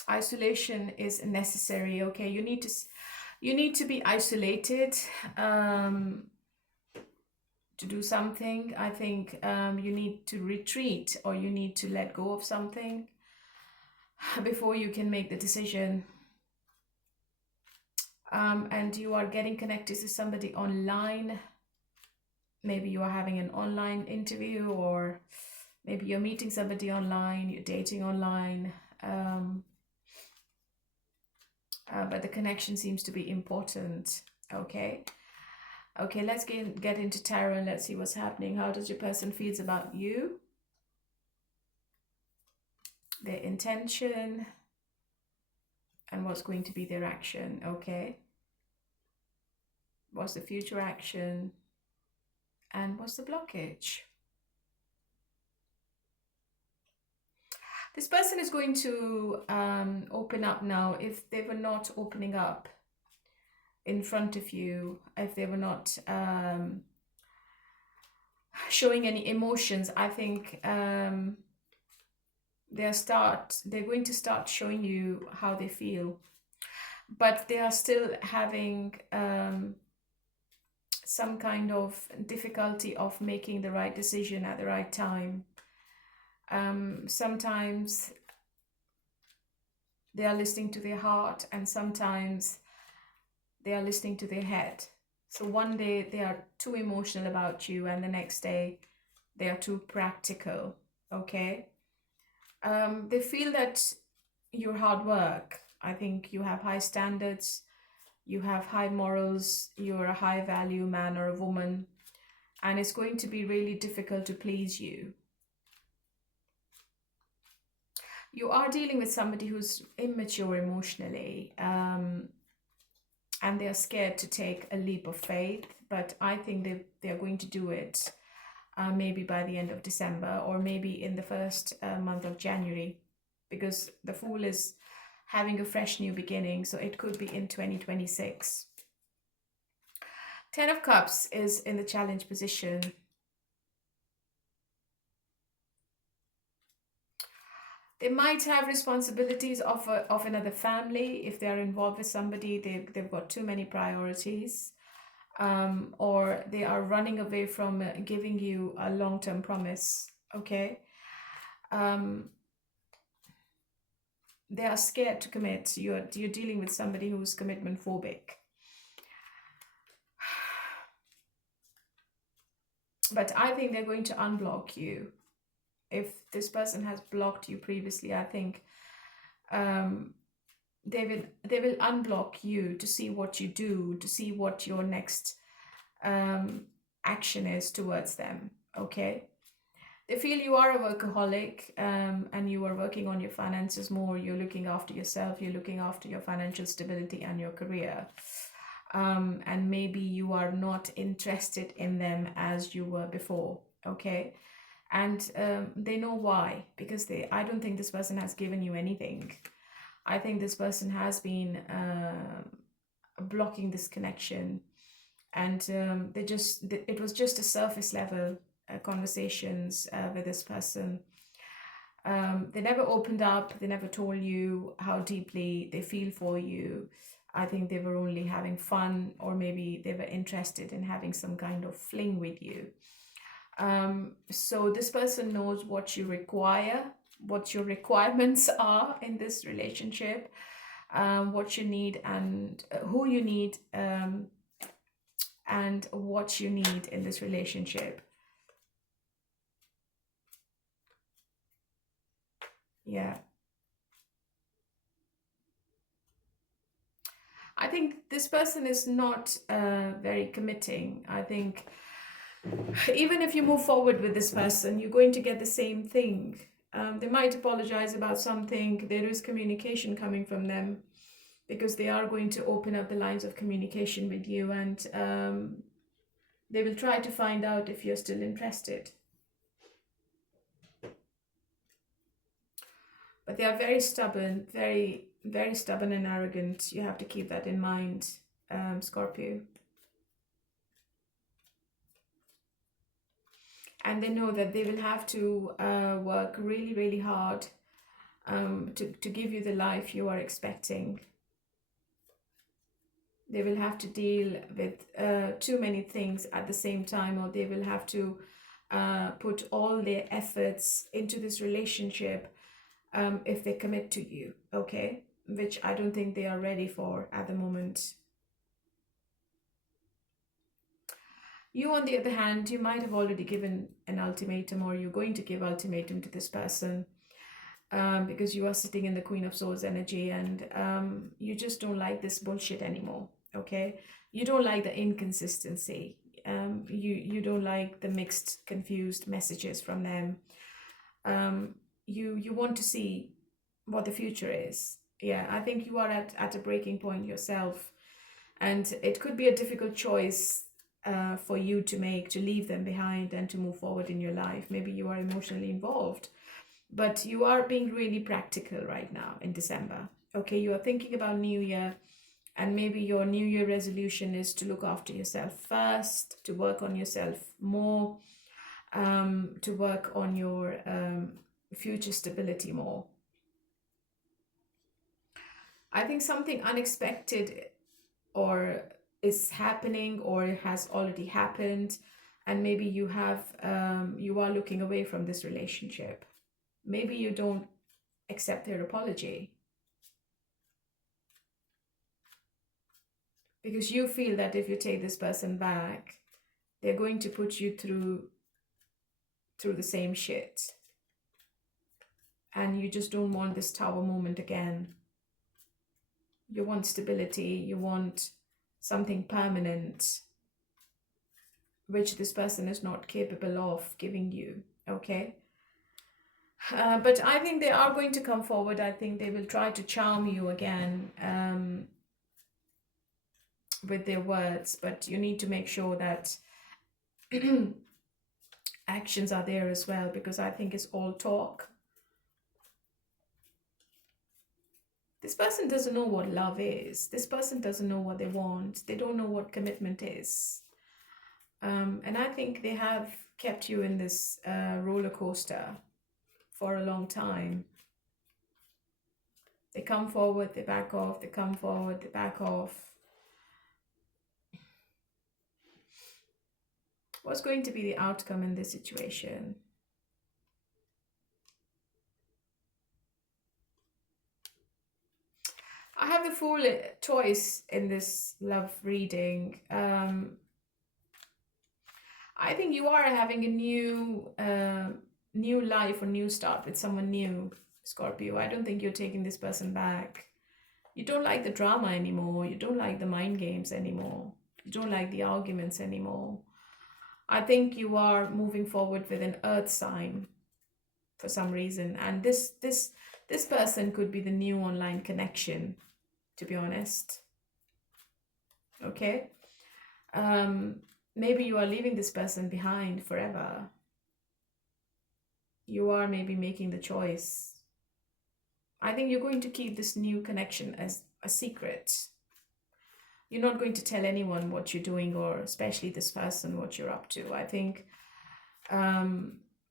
Isolation is necessary. Okay, you need to be isolated to do something. I think you need to retreat, or you need to let go of something before you can make the decision. And you are getting connected to somebody online. Maybe you are having an online interview, or maybe you're meeting somebody online, you're dating online. But the connection seems to be important. Okay, let's get into tarot and let's see what's happening. How does your person feels about you? Their intention, and what's going to be their action. Okay, what's the future action, and what's the blockage? This person is going to open up now. If they were not opening up in front of you, if they were not showing any emotions, I think they're going to start showing you how they feel. But they are still having some kind of difficulty of making the right decision at the right time. Sometimes they are listening to their heart, and sometimes they are listening to their head. So one day they are too emotional about you, and the next day they are too practical. Okay, they feel that your hard work. I think you have high standards. You have high morals, you're a high value man or a woman, and it's going to be really difficult to please you. You are dealing with somebody who's immature emotionally, and they are scared to take a leap of faith, but I think they are going to do it maybe by the end of December, or maybe in the first month of January, because the Fool is having a fresh new beginning, so it could be in 2026. Ten of Cups is in the challenge position. They might have responsibilities of another family. If they are involved with somebody, they've got too many priorities. Or they are running away from giving you a long-term promise, okay? They are scared to commit. You're dealing with somebody who's commitment phobic. But I think they're going to unblock you. If this person has blocked you previously, I think they will unblock you to see what you do, to see what your next action is towards them, okay? They feel you are a workaholic, and you are working on your finances more. You're looking after yourself, you're looking after your financial stability and your career. And maybe you are not interested in them as you were before, okay? And they know why, because I don't think this person has given you anything. I think this person has been blocking this connection, and it was just a surface level conversations with this person. They never opened up, they never told you how deeply they feel for you. I think they were only having fun, or maybe they were interested in having some kind of fling with you. So this person knows what you require, what your requirements are in this relationship, what you need, and who you need, and what you need in this relationship. Yeah. I think this person is not very committing. I think even if you move forward with this person, you're going to get the same thing. They might apologize about something. There is communication coming from them, because they are going to open up the lines of communication with you, and they will try to find out if you're still interested. But they are very stubborn, very, very stubborn and arrogant. You have to keep that in mind, Scorpio. And they know that they will have to work really, really hard to give you the life you are expecting. They will have to deal with too many things at the same time, or they will have to put all their efforts into this relationship if they commit to you, okay? Which I don't think they are ready for at the moment. You, on the other hand, you might have already given an ultimatum, or you're going to give ultimatum to this person, because you are sitting in the Queen of Swords energy, and you just don't like this bullshit anymore, okay? You don't like the inconsistency. You don't like the mixed, confused messages from them. You want to see what the future is. Yeah, I think you are at a breaking point yourself, and it could be a difficult choice for you to make, to leave them behind and to move forward in your life. Maybe you are emotionally involved, but you are being really practical right now in December. Okay, you are thinking about New Year, and maybe your New Year resolution is to look after yourself first, to work on yourself more, to work on your future stability more. I think something unexpected or is happening, or it has already happened, and maybe you are looking away from this relationship. Maybe you don't accept their apology, because you feel that if you take this person back, they're going to put you through the same shit, and you just don't want this tower moment again. You want stability. You want something permanent, which this person is not capable of giving you. Okay. But I think they are going to come forward. I think they will try to charm you again with their words, but you need to make sure that actions are there as well, because I think it's all talk. This person doesn't know what love is. This person doesn't know what they want. They don't know what commitment is. And I think they have kept you in this roller coaster for a long time. They come forward, they back off, they come forward, they back off. What's going to be the outcome in this situation? I have the full choice in this love reading. I think you are having a new life or new start with someone new, Scorpio. I don't think you're taking this person back. You don't like the drama anymore. You don't like the mind games anymore. You don't like the arguments anymore. I think you are moving forward with an earth sign for some reason. And this person could be the new online connection, to be honest. Okay. Maybe you are leaving this person behind forever. You are maybe making the choice. I think you're going to keep this new connection as a secret. You're not going to tell anyone what you're doing, or especially this person, what you're up to. I think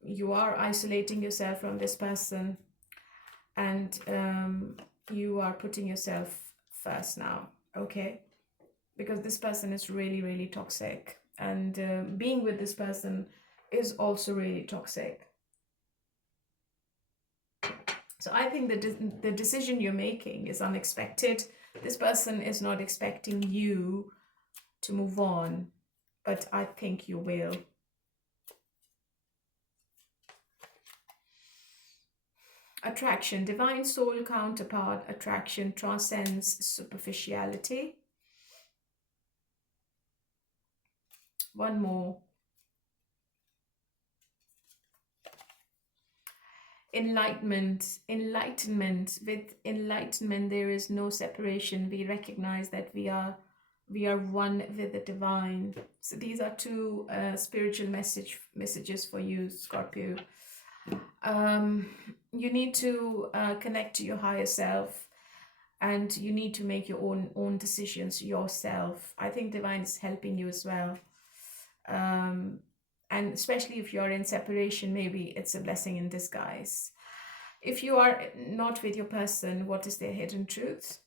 you are isolating yourself from this person, and you are putting yourself first now, okay? Because this person is really, really toxic, and being with this person is also really toxic. So I think the decision you're making is unexpected. This person is not expecting you to move on, but I think you will. Attraction, divine soul counterpart. Attraction transcends superficiality. One more. Enlightenment. With enlightenment, there is no separation. We recognize that we are one with the divine. So these are two spiritual messages for you, Scorpio. You need to connect to your higher self, and you need to make your own decisions yourself. I think divine is helping you as well. And especially if you're in separation, maybe it's a blessing in disguise. If you are not with your person, what is their hidden truth?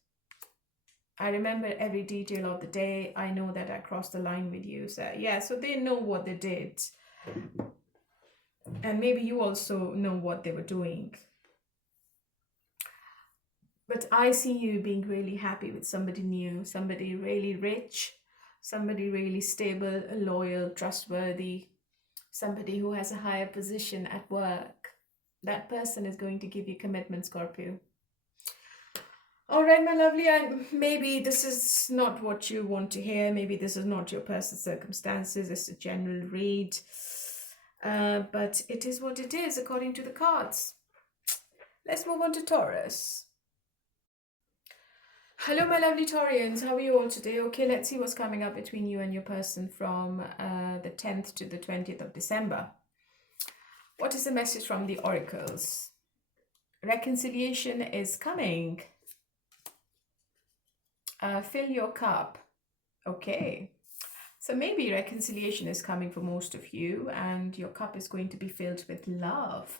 I remember every detail of the day. I know that I crossed the line with you. So yeah, so they know what they did. And maybe you also know what they were doing. But I see you being really happy with somebody new, somebody really rich, somebody really stable, loyal, trustworthy, somebody who has a higher position at work. That person is going to give you commitment, Scorpio. All right, my lovely, maybe this is not what you want to hear. Maybe this is not your personal circumstances. It's a general read. But it is what it is according to the cards. Let's move on to Taurus. Hello, my lovely Taurians. How are you all today? Okay, let's see what's coming up between you and your person from the 10th to the 20th of December. What is the message from the oracles? Reconciliation is coming. Fill your cup. Okay. So maybe reconciliation is coming for most of you, and your cup is going to be filled with love.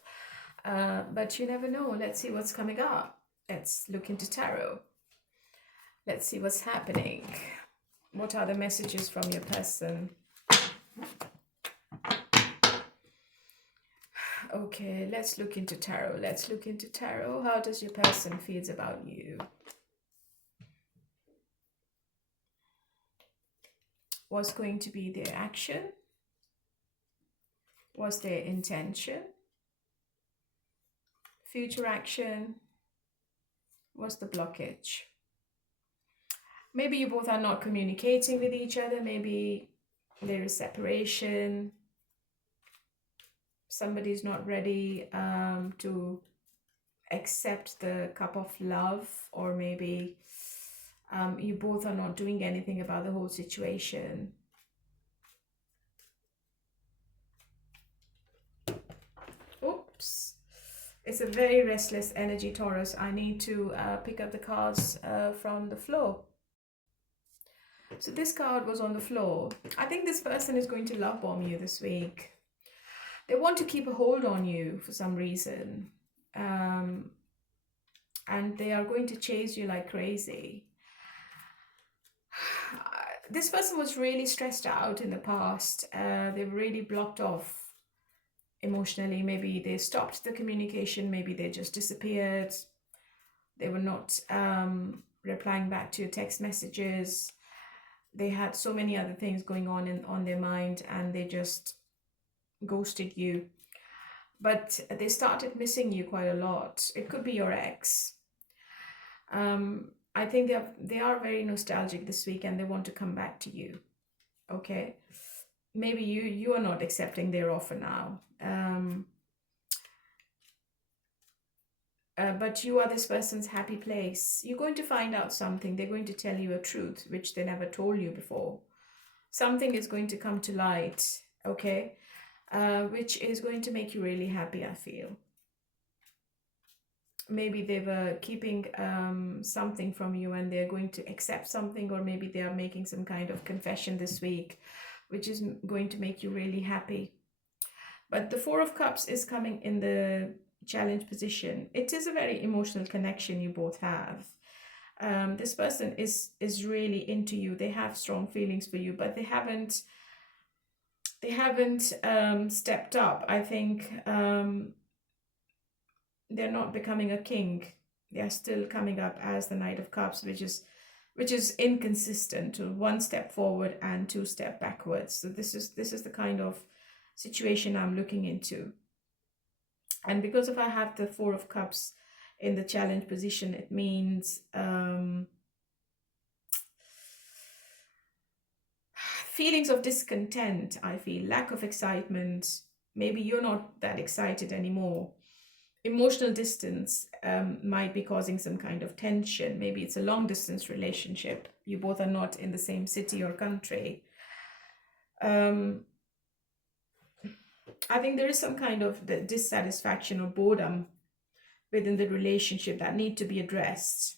But you never know. Let's see what's coming up. Let's look into tarot. Let's see what's happening. What are the messages from your person? Okay, let's look into tarot. Let's look into tarot. How does your person feel about you? What's going to be their action? What's their intention? Future action? What's the blockage? Maybe you both are not communicating with each other. Maybe there is separation. Somebody's not ready to accept the cup of love, or maybe you both are not doing anything about the whole situation. Oops. It's a very restless energy, Taurus. I need to pick up the cards from the floor. So this card was on the floor. I think this person is going to love bomb you this week. They want to keep a hold on you for some reason. And they are going to chase you like crazy. This person was really stressed out in the past. They were really blocked off emotionally. Maybe they stopped the communication. Maybe they just disappeared. They were not replying back to your text messages. They had so many other things going on their mind, and they just ghosted you. But they started missing you quite a lot. It could be your ex. I think they are very nostalgic this week, and they want to come back to you. Okay, maybe you are not accepting their offer now. But you are this person's happy place. You're going to find out something. They're going to tell you a truth which they never told you before. Something is going to come to light, okay, which is going to make you really happy, I feel. Maybe they were keeping something from you, and they're going to accept something, or maybe they are making some kind of confession this week, which is going to make you really happy. But the Four of Cups is coming in the challenge position. It is a very emotional connection you both have. This person is really into you. They have strong feelings for you, but they haven't stepped up. I think they're not becoming a king. They are still coming up as the Knight of Cups, which is inconsistent, to one step forward and two step backwards. So this is the kind of situation I'm looking into. And because if I have the Four of Cups in the challenge position, it means feelings of discontent, I feel, lack of excitement. Maybe you're not that excited anymore. Emotional distance might be causing some kind of tension. Maybe it's a long distance relationship. You both are not in the same city or country. I think there is some kind of dissatisfaction or boredom within the relationship that need to be addressed.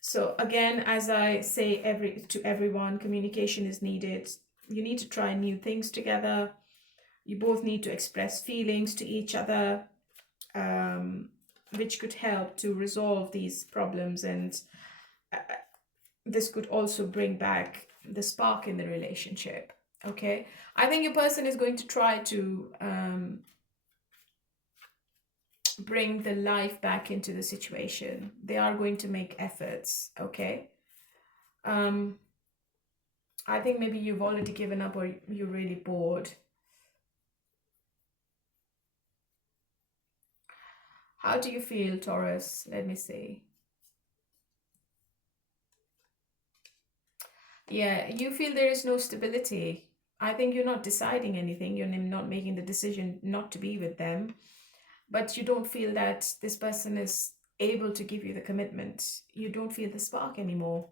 So again, as I say to everyone, communication is needed. You need to try new things together. You both need to express feelings to each other, which could help to resolve these problems. And this could also bring back the spark in the relationship. Okay, I think your person is going to try to bring the life back into the situation. They are going to make efforts. Okay, I think maybe you've already given up, or you're really bored. How do you feel, Taurus? Let me see. Yeah, you feel there is no stability. I think you're not deciding anything. You're not making the decision not to be with them. But you don't feel that this person is able to give you the commitment. You don't feel the spark anymore.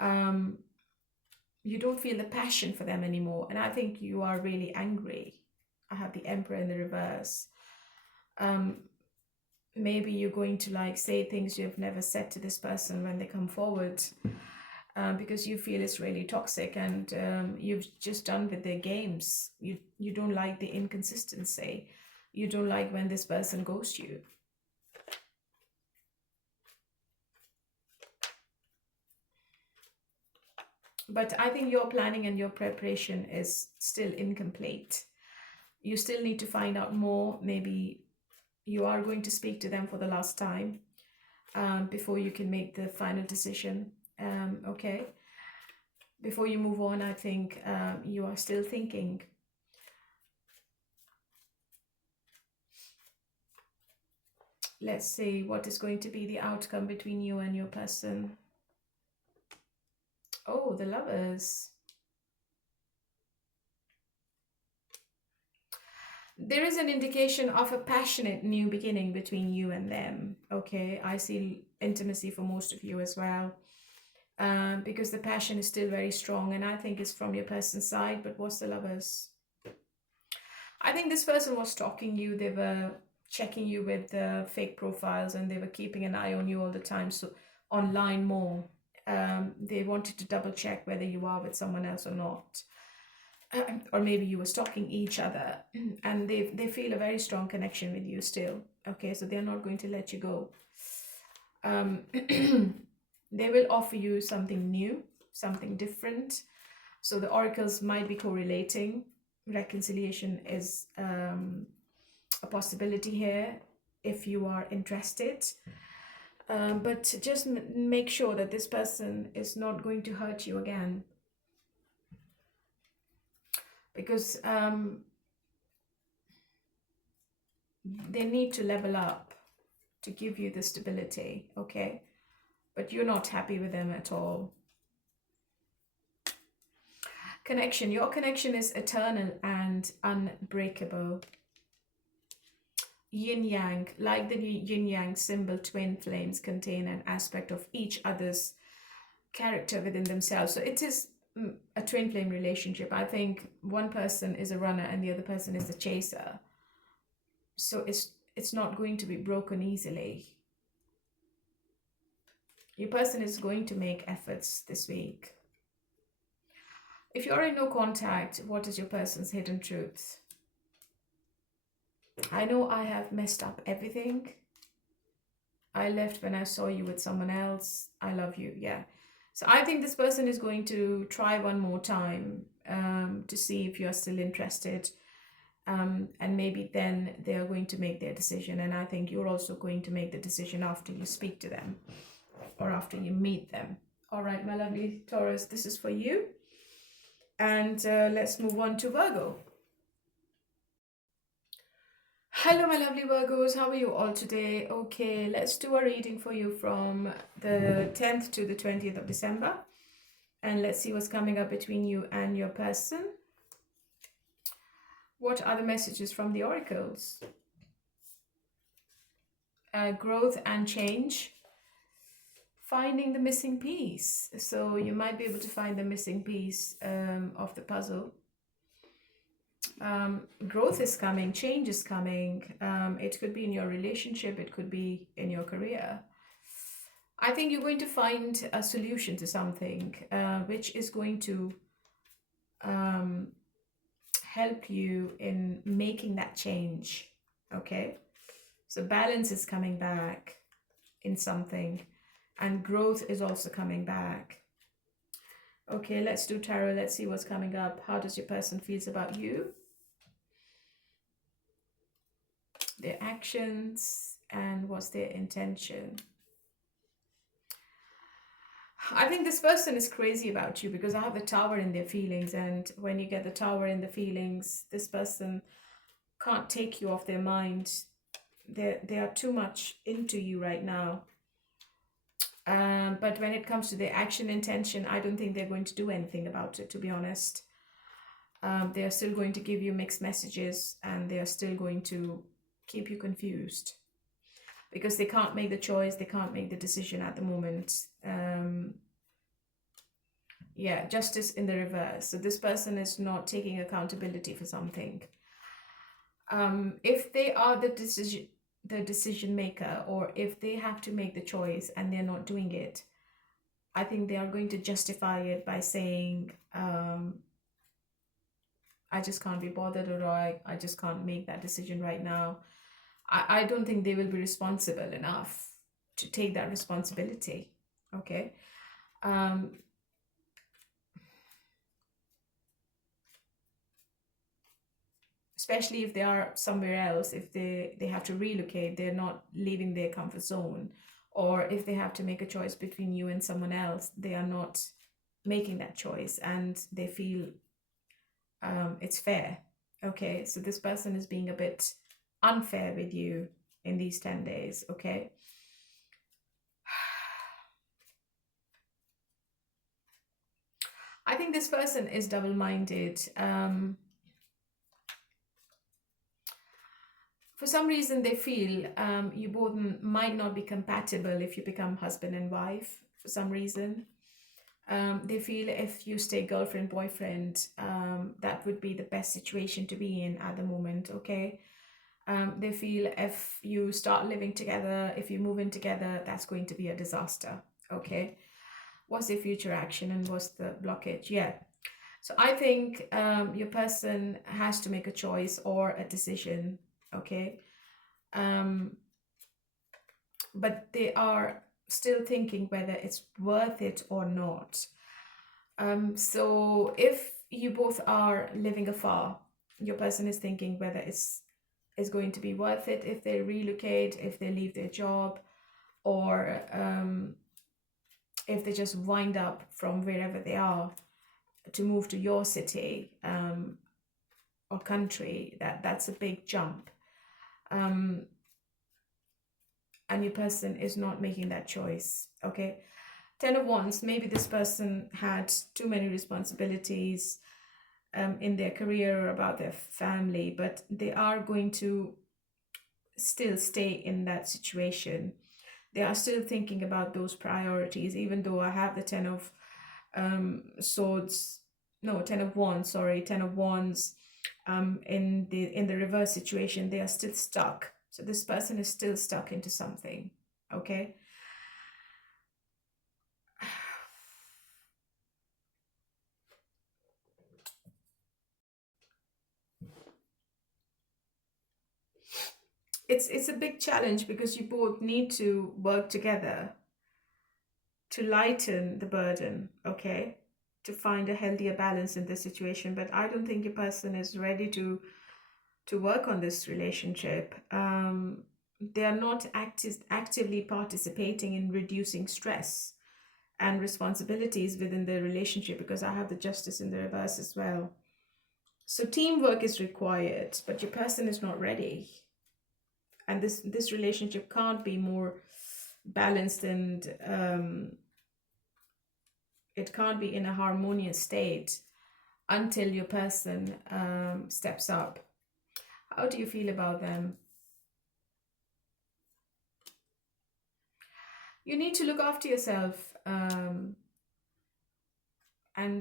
You don't feel the passion for them anymore. And I think you are really angry. I have the Emperor in the reverse. Maybe you're going to say things you've never said to this person when they come forward. Because you feel it's really toxic, and you've just done with their games. You don't like the inconsistency. You don't like when this person ghosts you. But I think your planning and your preparation is still incomplete. You still need to find out more. Maybe you are going to speak to them for the last time before you can make the final decision. Okay, before you move on, I think you are still thinking. Let's see what is going to be the outcome between you and your person. Oh, the Lovers. There is an indication of a passionate new beginning between you and them. Okay, I see intimacy for most of you as well. Because the passion is still very strong, and I think it's from your person's side. But what's the Lovers? I think this person was stalking you. They were checking you with fake profiles, and they were keeping an eye on you all the time. So online more. They wanted to double check whether you are with someone else or not. Or maybe you were stalking each other, and they feel a very strong connection with you still. Okay, so they're not going to let you go. They will offer you something new, something different. So the oracles might be correlating. Reconciliation is a possibility here if you are interested. But just make sure that this person is not going to hurt you again. Because they need to level up to give you the stability, okay? But you're not happy with them at all. Connection. Your connection is eternal and unbreakable. Yin-yang. Like the yin-yang symbol, twin flames contain an aspect of each other's character within themselves. So it is a twin flame relationship. I think one person is a runner and the other person is the chaser. So it's not going to be broken easily. Your person is going to make efforts this week. If you're in no contact, what is your person's hidden truth? I know I have messed up everything. I left when I saw you with someone else. I love you. Yeah. So I think this person is going to try one more time to see if you're still interested. And maybe then they're going to make their decision. And I think you're also going to make the decision after you speak to them or after you meet them. All right, my lovely Taurus, this is for you. And let's move on to Virgo. Hello, my lovely Virgos. How are you all today? Okay, let's do a reading for you from the 10th to the 20th of December. And let's see what's coming up between you and your person. What are the messages from the oracles? Growth and change. Finding the missing piece. So you might be able to find the missing piece of the puzzle. Growth is coming, change is coming. It could be in your relationship, it could be in your career. I think you're going to find a solution to something which is going to help you in making that change. Okay, so balance is coming back in something, and growth is also coming back. Okay, let's do tarot. Let's see what's coming up. How does your person feels about you? Their actions, and what's their intention? I think this person is crazy about you because I have the Tower in their feelings, and when you get the Tower in the feelings, this person can't take you off their mind. They are too much into you right now. But when it comes to their action intention, I don't think they're going to do anything about it, to be honest. They are still going to give you mixed messages, and they are still going to keep you confused because they can't make the choice, they can't make the decision at the moment. Yeah, justice in the reverse. So this person is not taking accountability for something. If they are the decision maker, or if they have to make the choice and they're not doing it, I think they are going to justify it by saying, I just can't be bothered, or I just can't make that decision right now. I don't think they will be responsible enough to take that responsibility. Okay. Especially if they are somewhere else, if they have to relocate, they're not leaving their comfort zone, or if they have to make a choice between you and someone else, they are not making that choice, and they feel it's fair. Okay, so this person is being a bit unfair with you in these 10 days. Okay, I think this person is double-minded. For some reason, they feel you both might not be compatible if you become husband and wife for some reason. They feel if you stay girlfriend, boyfriend, that would be the best situation to be in at the moment, okay? They feel if you start living together, if you move in together, that's going to be a disaster, okay? What's their future action and what's the blockage? Yeah. So I think your person has to make a choice or a decision, okay? But they are still thinking whether it's worth it or not. So if you both are living afar, your person is thinking whether it's going to be worth it if they relocate, if they leave their job, or if they just wind up from wherever they are to move to your city or country. That's a big jump. And your person is not making that choice, okay? 10 of Wands, maybe this person had too many responsibilities in their career or about their family, but they are going to still stay in that situation. They are still thinking about those priorities, even though I have the 10 of Swords, no, 10 of Wands, sorry, 10 of Wands in the reverse situation. They are still stuck. So this person is still stuck into something, okay? It's a big challenge because you both need to work together to lighten the burden, okay? To find a healthier balance in this situation. But I don't think your person is ready to work on this relationship. They are not actively participating in reducing stress and responsibilities within the relationship, because I have the Justice in the reverse as well. So teamwork is required, but your person is not ready. And this relationship can't be more balanced, and it can't be in a harmonious state until your person steps up. How do you feel about them? You need to look after yourself, and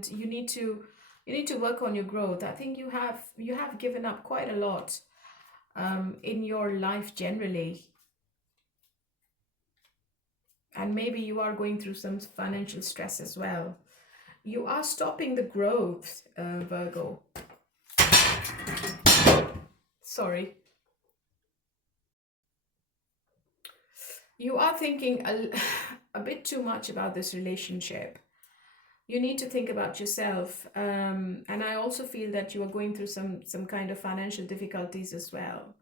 you need to work on your growth. I think you have given up quite a lot in your life generally, and maybe you are going through some financial stress as well. You are stopping the growth, Virgo. Sorry. You are thinking a bit too much about this relationship. You need to think about yourself. And I also feel that you are going through some kind of financial difficulties as well,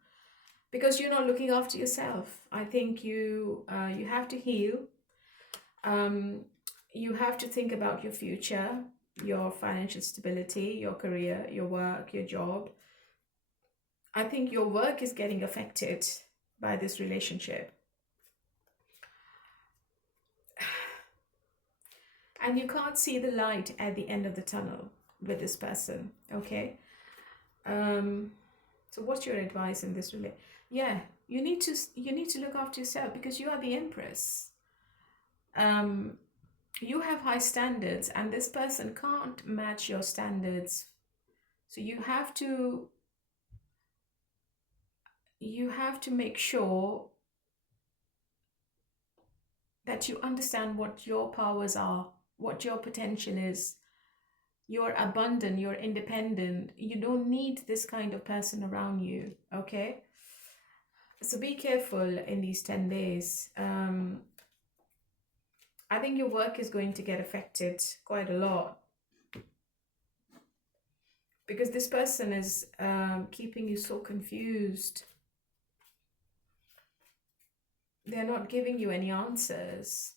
because you're not looking after yourself. I think you have to heal. You have to think about your future, your financial stability, your career, your work, your job. I think your work is getting affected by this relationship. And you can't see the light at the end of the tunnel with this person, okay? So what's your advice in this relationship? Yeah, you need to look after yourself, because you are the Empress. You have high standards, and this person can't match your standards. So you have to make sure that you understand what your powers are, what your potential is. You're abundant, you're independent. You don't need this kind of person around you, okay? So be careful in these 10 days. I think your work is going to get affected quite a lot, because this person is keeping you so confused. They're not giving you any answers.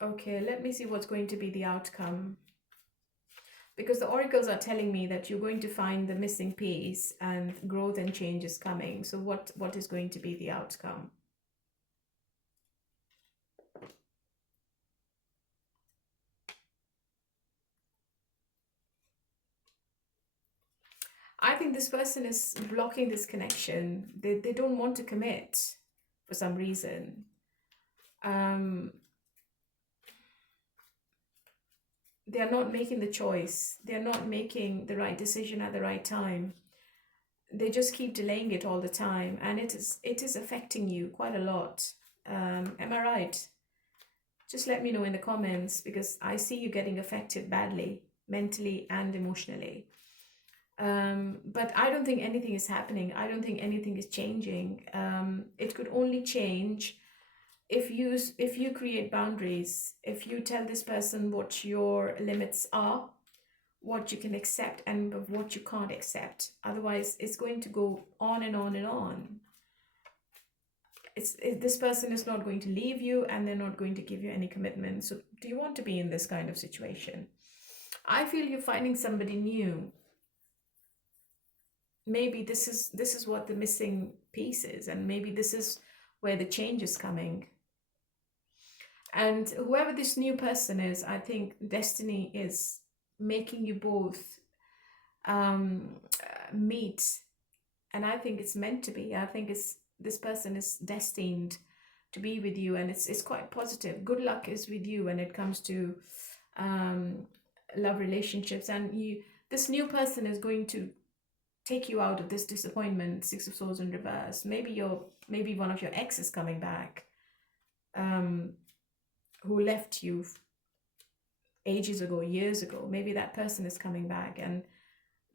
Okay, let me see what's going to be the outcome. Because the oracles are telling me that you're going to find the missing piece and growth and change is coming. So what is going to be the outcome? I think this person is blocking this connection. They don't want to commit for some reason. They are not making the choice. They are not making the right decision at the right time. They just keep delaying it all the time, and it is affecting you quite a lot. Am I right? Just let me know in the comments, because I see you getting affected badly, mentally and emotionally. But I don't think anything is happening. I don't think anything is changing. It could only change if you create boundaries, if you tell this person what your limits are, what you can accept and what you can't accept. Otherwise, it's going to go on and on and on. This person is not going to leave you, and they're not going to give you any commitment. So do you want to be in this kind of situation? I feel you're finding somebody new. Maybe this is what the missing piece is, and maybe this is where the change is coming. And whoever this new person is, I think destiny is making you both meet, and I think it's meant to be. I think this person is destined to be with you, and it's quite positive. Good luck is with you when it comes to love relationships, and this new person is going to take you out of this disappointment. Six of Swords in reverse. Maybe one of your exes coming back, who left you ages ago, years ago. Maybe that person is coming back, and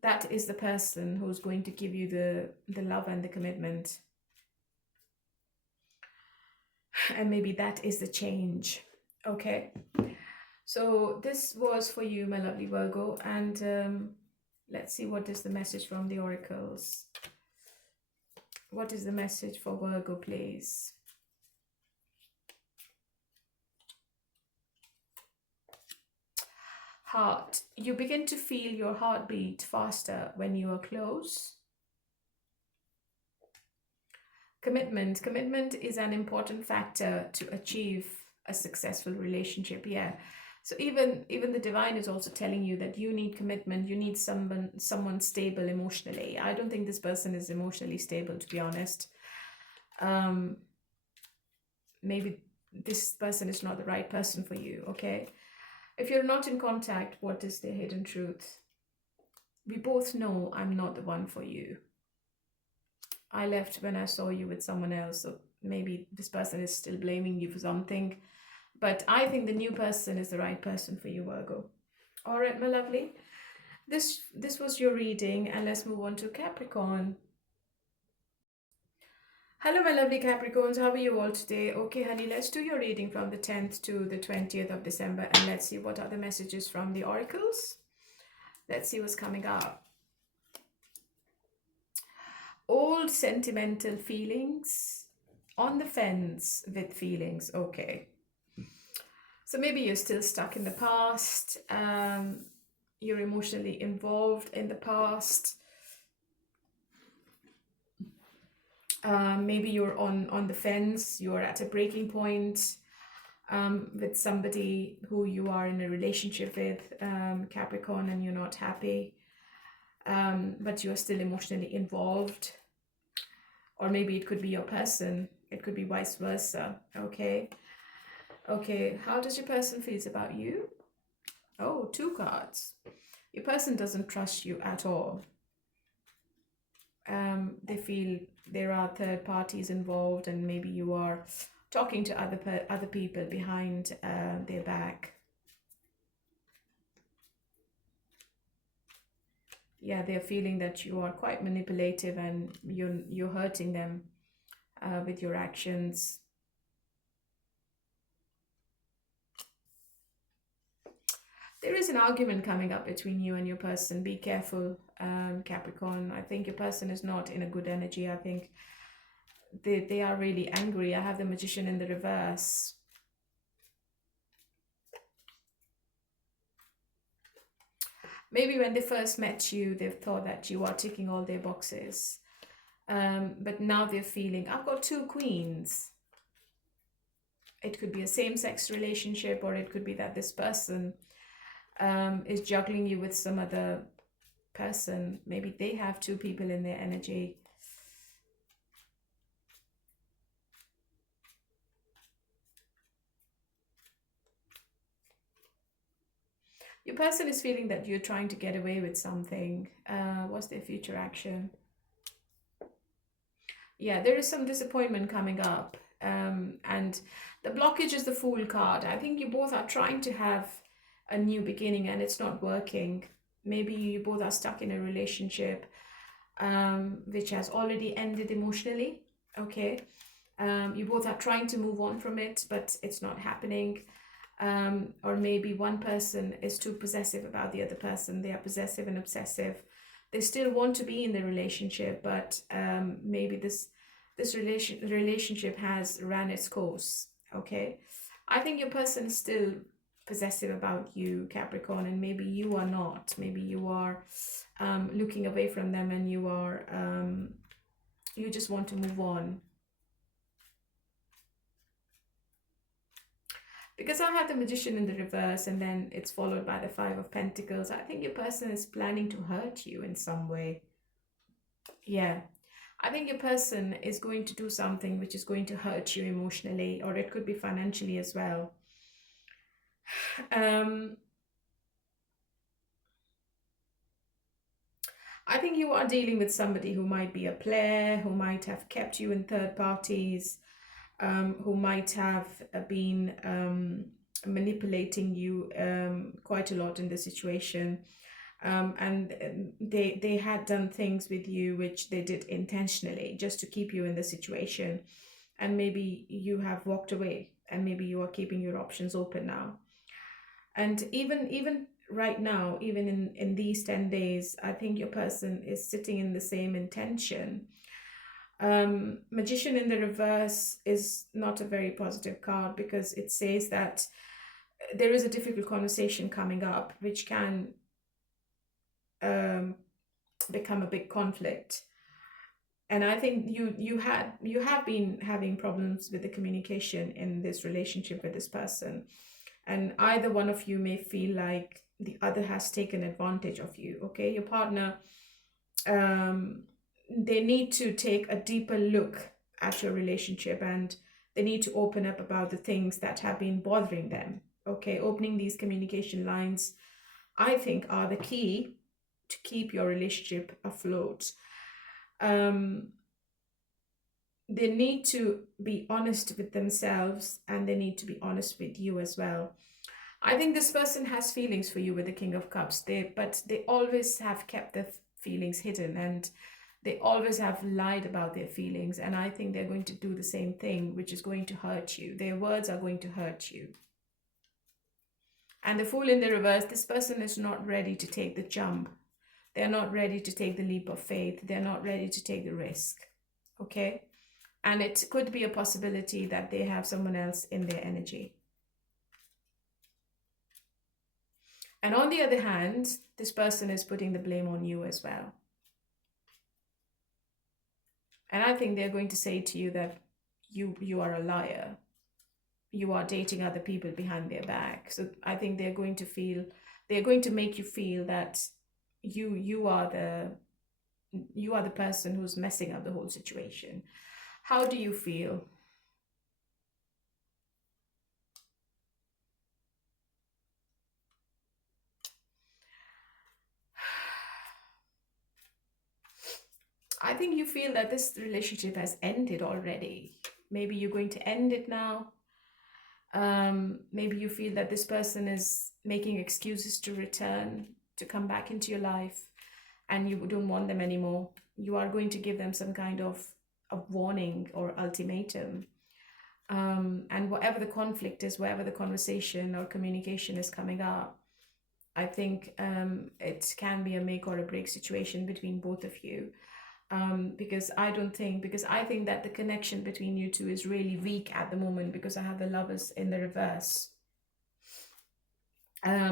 that is the person who's going to give you the love and the commitment. And maybe that is the change. Okay, so this was for you, my lovely Virgo, and let's see what is the message from the oracles. What is the message for Virgo, please? Heart. You begin to feel your heartbeat faster when you are close. Commitment. Commitment is an important factor to achieve a successful relationship. Yeah. So even the divine is also telling you that you need commitment. You need someone stable emotionally. I don't think this person is emotionally stable, to be honest. Maybe this person is not the right person for you. Okay. If you're not in contact, what is the hidden truth? We both know I'm not the one for you. I left when I saw you with someone else, so maybe this person is still blaming you for something. But I think the new person is the right person for you, Virgo. All right, my lovely. This was your reading, and let's move on to Capricorn. Hello, my lovely Capricorns. How are you all today? Okay, honey, let's do your reading from the 10th to the 20th of December, and let's see what are the messages from the oracles. Let's see what's coming up. Old sentimental feelings, on the fence with feelings. Okay. So maybe you're still stuck in the past. You're emotionally involved in the past. Maybe you're on the fence. You're at a breaking point with somebody who you are in a relationship with, Capricorn, and you're not happy. But you're still emotionally involved. Or maybe it could be your person. It could be vice versa. Okay. Okay, how does your person feel about you? Oh, 2 cards. Your person doesn't trust you at all. They feel there are third parties involved, and maybe you are talking to other people behind their back. Yeah, they're feeling that you are quite manipulative, and you're hurting them with your actions. There is an argument coming up between you and your person. Be careful, Capricorn. I think your person is not in a good energy. I think they are really angry. I have the Magician in the reverse. Maybe when they first met you, they've thought that you are ticking all their boxes. But now they're feeling, I've got 2 queens. It could be a same-sex relationship, or it could be that this person is juggling you with some other person. Maybe they have two people in their energy. Your person is feeling that you're trying to get away with something. What's their future action? Yeah, there is some disappointment coming up. And the blockage is the Fool card. I think you both are trying to have a new beginning and it's not working. Maybe you both are stuck in a relationship which has already ended emotionally. Okay. You both are trying to move on from it, but it's not happening. Or maybe one person is too possessive about the other person. They are possessive and obsessive. They still want to be in the relationship, but maybe this relationship has ran its course. Okay, I think your person is still possessive about you, Capricorn, and maybe you are not. Maybe you are looking away from them, and you are you just want to move on. Because I have the Magician in the reverse and then it's followed by the Five of Pentacles, I think your person is planning to hurt you in some way. Yeah. I think your person is going to do something which is going to hurt you emotionally, or it could be financially as well. I think you are dealing with somebody who might be a player, who might have kept you in third parties, who might have been manipulating you quite a lot in the situation. And they had done things with you which they did intentionally just to keep you in the situation. And maybe you have walked away and maybe you are keeping your options open now. And even right now, even in these 10 days, I think your person is sitting in the same intention. Magician in the reverse is not a very positive card because it says that there is a difficult conversation coming up which can become a big conflict. And I think you have been having problems with the communication in this relationship with this person, and either one of you may feel like the other has taken advantage of you. Okay, your partner, they need to take a deeper look at your relationship and they need to open up about the things that have been bothering them. Okay, opening these communication lines, I think, are the key to keep your relationship afloat. They need to be honest with themselves and they need to be honest with you as well. I think this person has feelings for you with the King of Cups, but they always have kept their feelings hidden and they always have lied about their feelings. And I think they're going to do the same thing, which is going to hurt you. Their words are going to hurt you. And the Fool in the reverse, this person is not ready to take the jump. They're not ready to take the leap of faith. They're not ready to take the risk. Okay? And it could be a possibility that they have someone else in their energy. And on the other hand, this person is putting the blame on you as well. And I think they're going to say to you that you are a liar. You are dating other people behind their back. So I think they're going to make you feel that you are the person who's messing up the whole situation. How do you feel? I think you feel that this relationship has ended already. Maybe you're going to end it now. Maybe you feel that this person is making excuses to return, to come back into your life, and you don't want them anymore. You are going to give them some kind of a warning or ultimatum. And whatever the conflict is, whatever the conversation or communication is coming up, I think it can be a make or a break situation between both of you. Because I think that the connection between you two is really weak at the moment, because I have the Lovers in the reverse.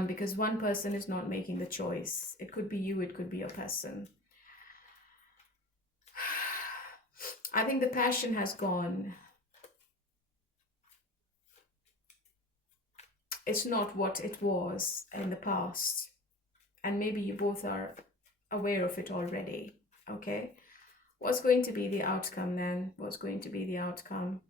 Because one person is not making the choice. It could be you, it could be a person. I think the passion has gone. It's not what it was in the past. And maybe you both are aware of it already. Okay, what's going to be the outcome then? What's going to be the outcome?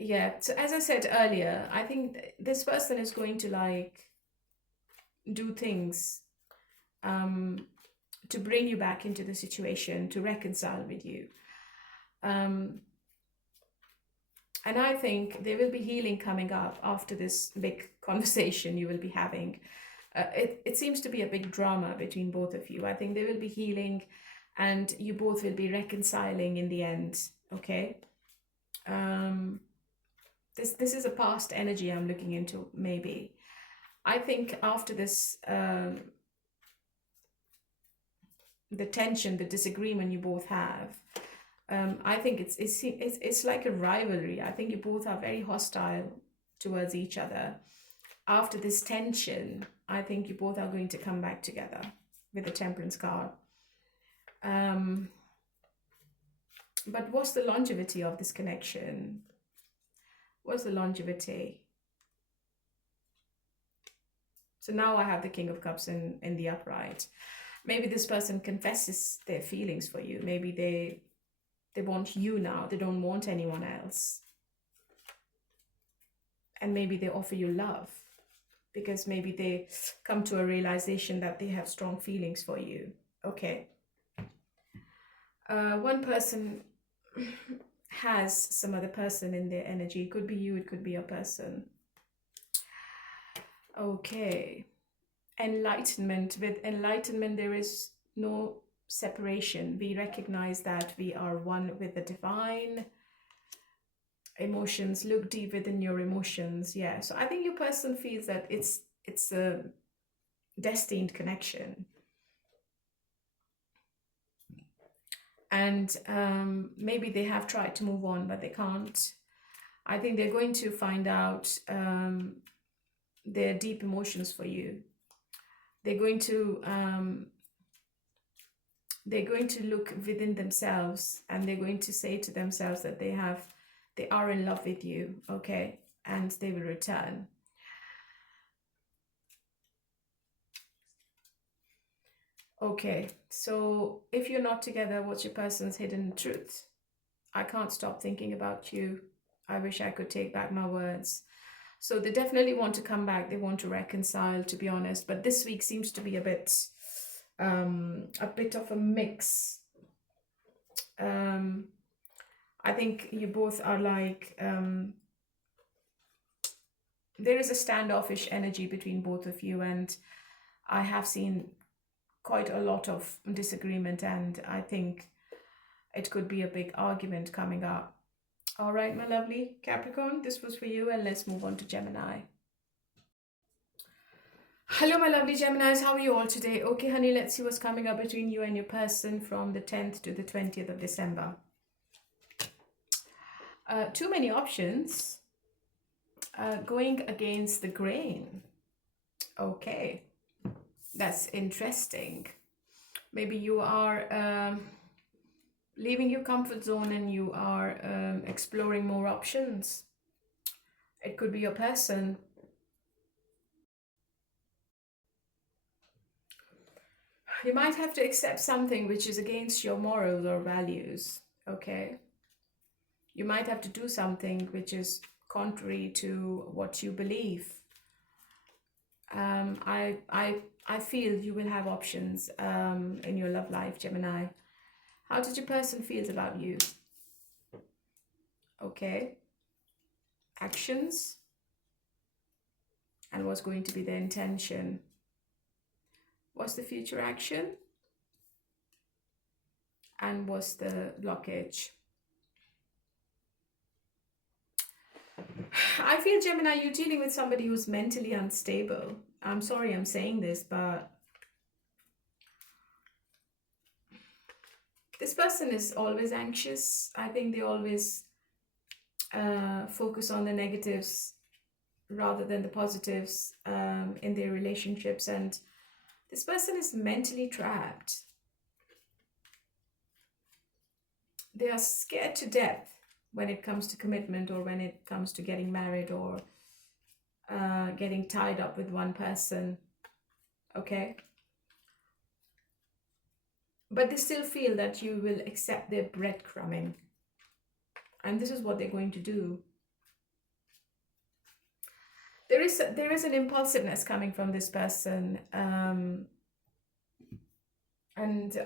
Yeah, so as I said earlier, I think this person is going to like do things to bring you back into the situation, to reconcile with you. And I think there will be healing coming up after this big conversation you will be having. It seems to be a big drama between both of you. I think there will be healing and you both will be reconciling in the end, okay? This is a past energy I'm looking into, maybe. I think after this, the tension, the disagreement you both have, I think it's like a rivalry. I think you both are very hostile towards each other. After this tension, I think you both are going to come back together with the Temperance card. But what's the longevity of this connection? What's the longevity? So now I have the King of Cups in the upright. Maybe this person confesses their feelings for you. Maybe they want you now. They don't want anyone else. And maybe they offer you love because maybe they come to a realization that they have strong feelings for you. Okay. One person has some other person in their energy. It could be you, it could be a person. Okay. Enlightenment. With enlightenment, there is no separation. We recognize that we are one with the divine. Emotions, look deep within your emotions. Yeah, so I think your person feels that it's a destined connection. And maybe they have tried to move on, but they can't. I think they're going to find out their deep emotions for you. They're going to look within themselves and they're going to say to themselves that they are in love with you, okay, and they will return. Okay, so if you're not together, what's your person's hidden truth? I can't stop thinking about you. I wish I could take back my words. So they definitely want to come back. They want to reconcile, to be honest. But this week seems to be a bit of a mix. I think you both are like, there is a standoffish energy between both of you. And I have seen quite a lot of disagreement. And I think it could be a big argument coming up. All right, my lovely Capricorn, this was for you, and let's move on to Gemini. Hello, my lovely Geminis. How are you all today? Okay, honey, let's see what's coming up between you and your person from the 10th to the 20th of December. Too many options. Going against the grain. Okay, that's interesting. Maybe you are leaving your comfort zone and you are exploring more options. It could be your person. You might have to accept something which is against your morals or values, okay? You might have to do something which is contrary to what you believe. I feel you will have options in your love life, Gemini. How did your person feel about you? Okay. Actions. And what's going to be their intention? What's the future action? And what's the blockage? I feel, Gemini, you're dealing with somebody who's mentally unstable. I'm sorry I'm saying this, but this person is always anxious. I think they always focus on the negatives rather than the positives in their relationships. And this person is mentally trapped. They are scared to death when it comes to commitment or when it comes to getting married or getting tied up with one person, okay? But they still feel that you will accept their breadcrumbing. And this is what they're going to do. There is an impulsiveness coming from this person. And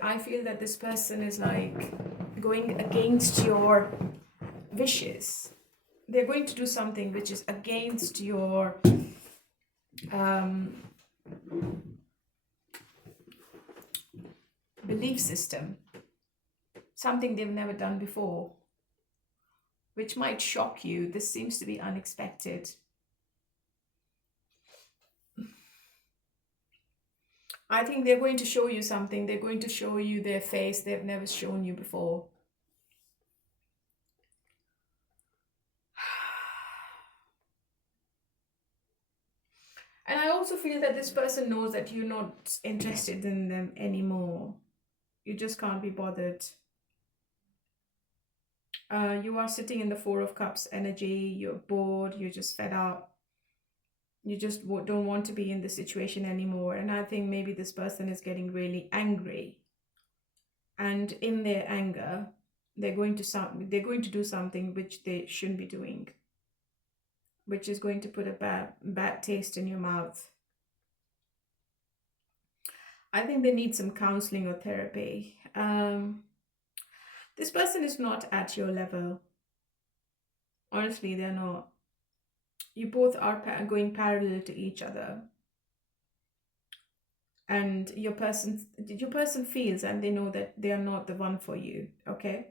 I feel that this person is like going against your wishes. They're going to do something which is against your belief system. Something they've never done before, which might shock you. This seems to be unexpected. I think they're going to show you something. They're going to show you their face they've never shown you before. And I also feel that this person knows that you're not interested in them anymore. You just can't be bothered. You are sitting in the Four of Cups energy. You're bored. You're just fed up. You just don't want to be in the situation anymore. And I think maybe this person is getting really angry. And in their anger, they're going to do something which they shouldn't be doing, which is going to put a bad taste in your mouth. I think they need some counseling or therapy. This person is not at your level. Honestly, they're not. You both are going parallel to each other. And your person feels and they know that they are not the one for you, okay?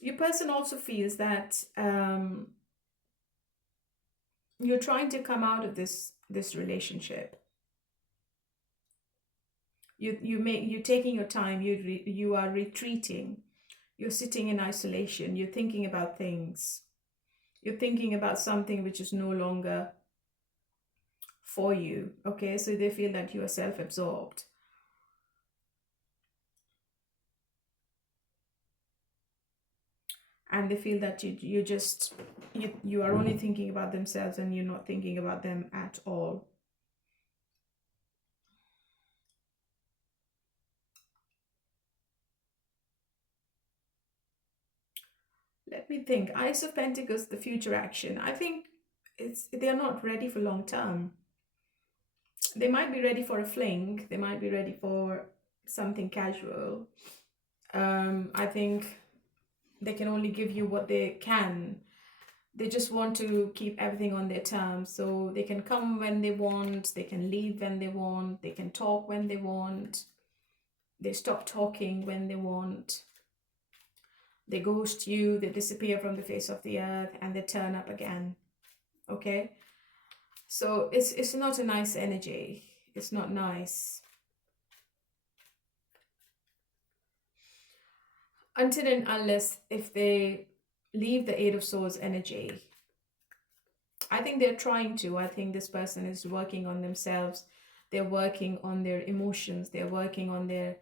Your person also feels that you're trying to come out of this relationship. You're taking your time. You are retreating. You're sitting in isolation. You're thinking about things. You're thinking about something which is no longer for you. Okay, so they feel that you are self-absorbed. And they feel that you are only thinking about themselves and you're not thinking about them at all. Let me think. Ace of Pentacles, the future action. I think they're not ready for long term. They might be ready for a fling. They might be ready for something casual. I think they can only give you what they can. They just want to keep everything on their terms. So they can come when they want. They can leave when they want. They can talk when they want. They stop talking when they want. They ghost you, they disappear from the face of the earth, and they turn up again. Okay? So it's not a nice energy. It's not nice. Until and unless if they leave the Eight of Swords energy. I think they're trying to. I think this person is working on themselves. They're working on their emotions. They're working on their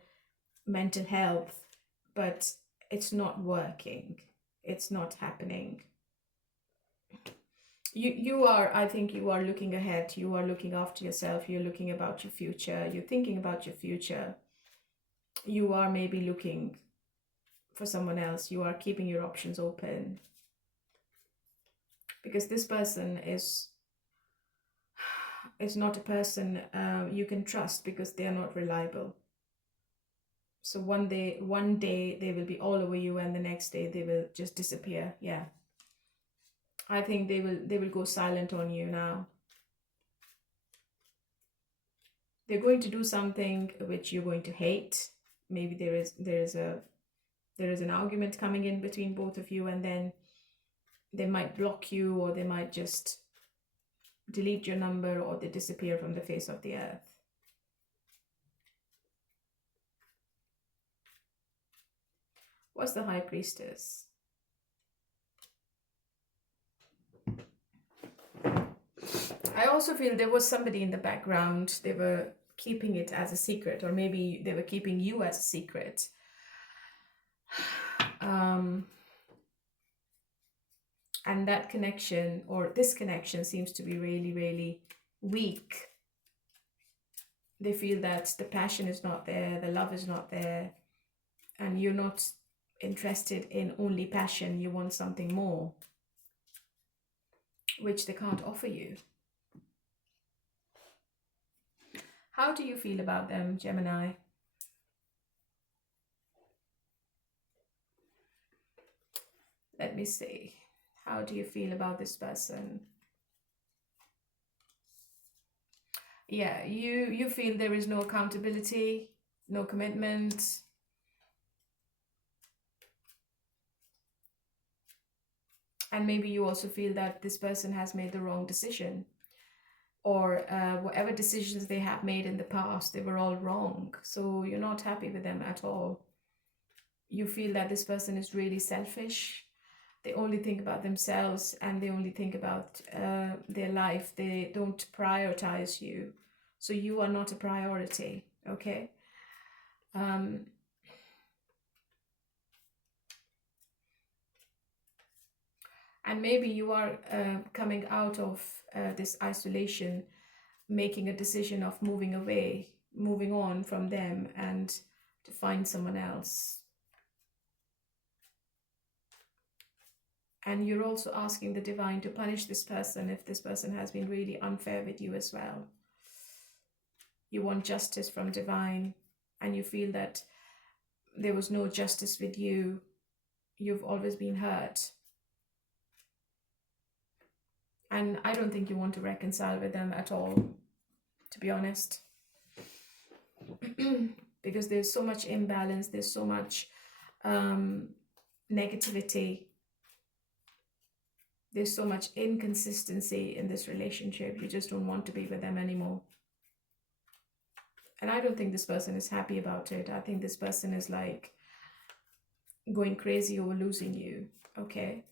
mental health. But it's not working. It's not happening. I think you are looking ahead. You are looking after yourself. You're looking about your future. You're thinking about your future. You are maybe looking for someone else. You are keeping your options open. Because this person is not a person you can trust, because they are not reliable. So one day they will be all over you, and the next day they will just disappear. Yeah. I think they will go silent on you now. They're going to do something which you're going to hate. Maybe there is an argument coming in between both of you, and then they might block you, or they might just delete your number, or they disappear from the face of the earth. What's the High Priestess? I also feel there was somebody in the background. They were keeping it as a secret, or maybe they were keeping you as a secret. And that connection, or this connection, seems to be really, really weak. They feel that the passion is not there, the love is not there, and you're not interested in only passion. You want something more, which they can't offer you. How do you feel about them, Gemini? Let me see. How do you feel about this person? Yeah, you feel there is no accountability, no commitment. And maybe you also feel that this person has made the wrong decision, or whatever decisions they have made in the past, they were all wrong. So you're not happy with them at all. You feel that this person is really selfish. They only think about themselves, and they only think about their life. They don't prioritize you. So you are not a priority, okay? And maybe you are coming out of this isolation, making a decision of moving away, moving on from them, and to find someone else. And you're also asking the divine to punish this person if this person has been really unfair with you as well. You want justice from divine, and you feel that there was no justice with you. You've always been hurt. And I don't think you want to reconcile with them at all, to be honest. Because there's so much imbalance, there's so much negativity. There's so much inconsistency in this relationship. You just don't want to be with them anymore. And I don't think this person is happy about it. I think this person is like going crazy over losing you, okay?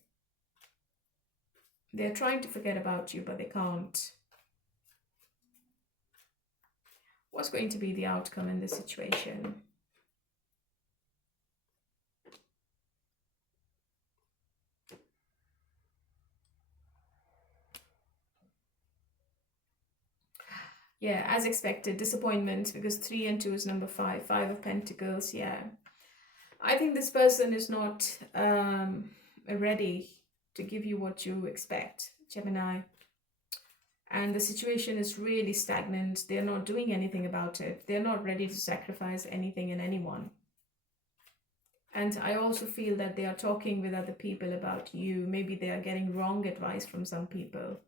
They're trying to forget about you, but they can't. What's going to be the outcome in this situation? Yeah, as expected, disappointment, because 3 and 2 is number 5. 5 of Pentacles, yeah. I think this person is not ready to give you what you expect, Gemini. And the situation is really stagnant. They're not doing anything about it. They're not ready to sacrifice anything and anyone. And I also feel that they are talking with other people about you. Maybe they are getting wrong advice from some people.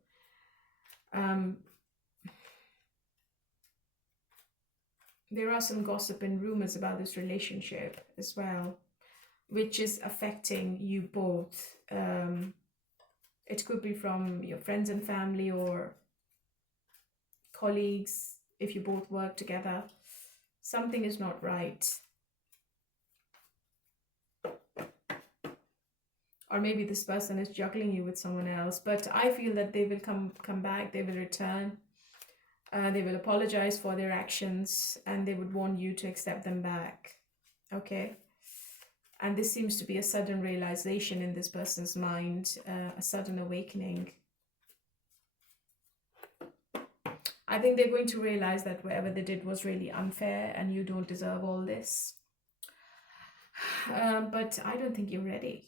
There are some gossip and rumors about this relationship as well, which is affecting you both. It could be from your friends and family or colleagues, if you both work together. Something is not right. Or maybe this person is juggling you with someone else. But I feel that they will come back, they will return. They will apologize for their actions, and they would want you to accept them back. Okay? And this seems to be a sudden realization in this person's mind, a sudden awakening. I think they're going to realize that whatever they did was really unfair and you don't deserve all this. But I don't think you're ready.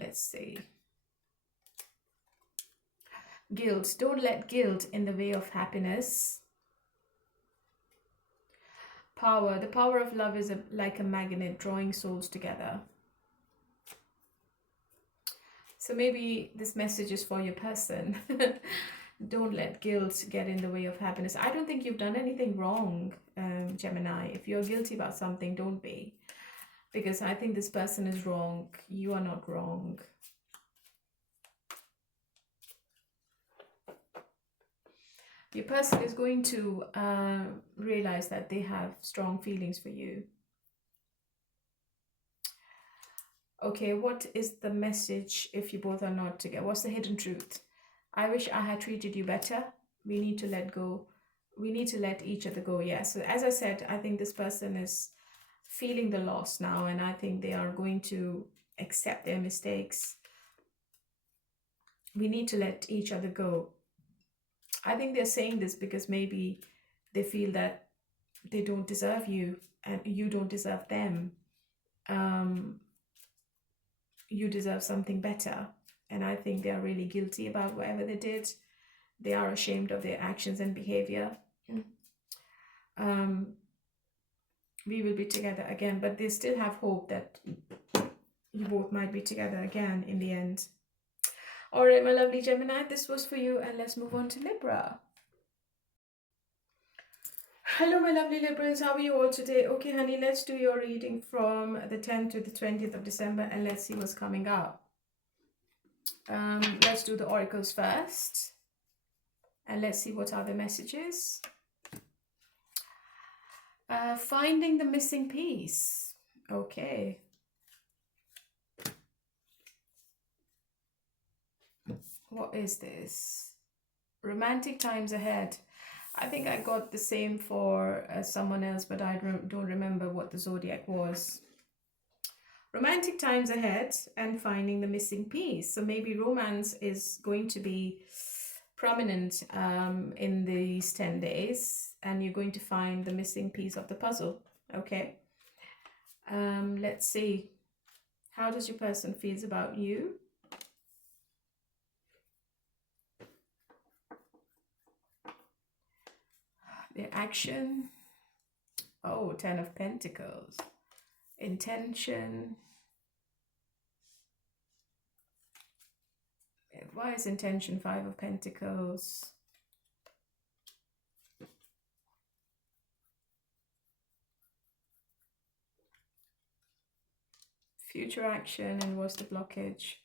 Let's see. Guilt. Don't let guilt in the way of happiness. Power. The power of love is like a magnet drawing souls together. So maybe this message is for your person. Don't let guilt get in the way of happiness. I don't think you've done anything wrong, Gemini. If you're guilty about something, don't be. Because I think this person is wrong. You are not wrong. Your person is going to realize that they have strong feelings for you. Okay, what is the message if you both are not together? What's the hidden truth? I wish I had treated you better. We need to let go. we need to let each other go. Yeah, so as I said, I think this person is feeling the loss now, and I think they are going to accept their mistakes. We need to let each other go. I think they're saying this because maybe they feel that they don't deserve you and you don't deserve them. You deserve something better. And I think they are really guilty about whatever they did. They are ashamed of their actions and behavior. We will be together again, but they still have hope that you both might be together again in the end. All right, my lovely Gemini, this was for you, and let's move on to Libra. Hello, my lovely Libras. How are you all today? Okay, honey, let's do your reading from the 10th to the 20th of December, and let's see what's coming up. Let's do the oracles first, and let's see what are the messages. Finding the missing piece. Okay. What is this? Romantic times ahead. I think I got the same for someone else, but I don't remember what the zodiac was. Romantic times ahead and finding the missing piece. So maybe romance is going to be prominent in these 10 days, and you're going to find the missing piece of the puzzle. Okay. Let's see. How does your person feels about you? Their action. Oh, 10 of Pentacles. Intention. Why is intention 5 of Pentacles? Future action, and what's the blockage?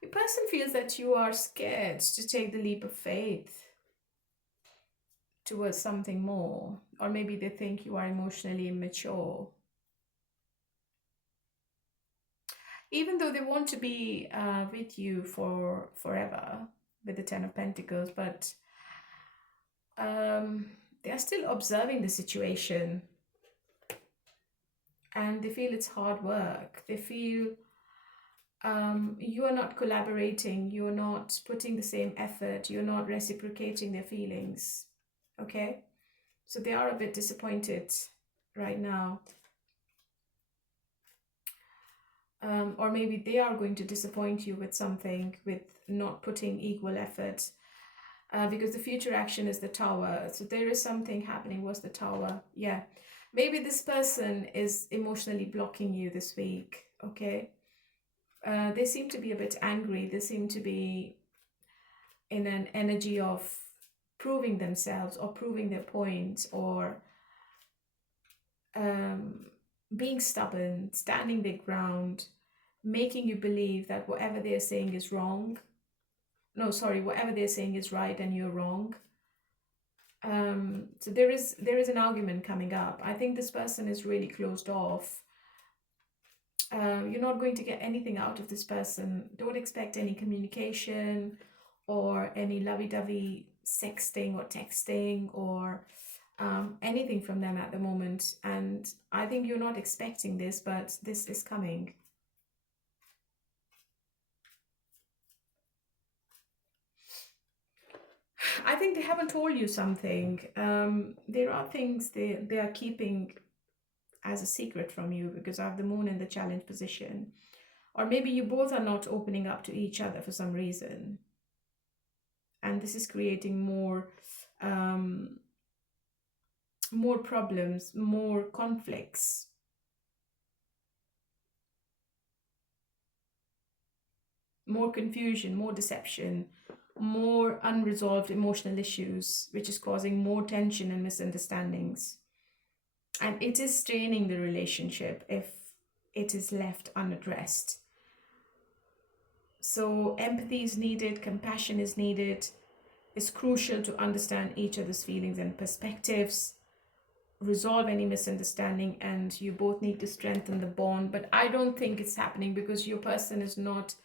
Your person feels that you are scared to take the leap of faith towards something more, or maybe they think you are emotionally immature. Even though they want to be with you for forever with the 10 of Pentacles, but they are still observing the situation, and they feel it's hard work. They feel you are not collaborating, you are not putting the same effort, you're not reciprocating their feelings. Okay, so they are a bit disappointed right now. Or maybe they are going to disappoint you with something, with not putting equal effort, because the future action is the Tower. So there is something happening. What's the Tower? Yeah, maybe this person is emotionally blocking you this week. Okay, they seem to be a bit angry. They seem to be in an energy of proving themselves or proving their point, or being stubborn, standing their ground, making you believe that whatever they're saying is wrong. No, sorry, whatever they're saying is right and you're wrong. So there is an argument coming up. I think this person is really closed off. You're not going to get anything out of this person. Don't expect any communication or any lovey-dovey sexting or texting or anything from them at the moment. And I think you're not expecting this, but this is coming. I think they haven't told you something. There are things they are keeping as a secret from you because I have the moon in the challenge position. Or maybe you both are not opening up to each other for some reason. And this is creating more problems, more conflicts. More confusion, more deception, more unresolved emotional issues, which is causing more tension and misunderstandings. And it is straining the relationship if it is left unaddressed. So empathy is needed, compassion is needed. It's crucial to understand each other's feelings and perspectives, resolve any misunderstanding, and you both need to strengthen the bond. But I don't think it's happening because your person is not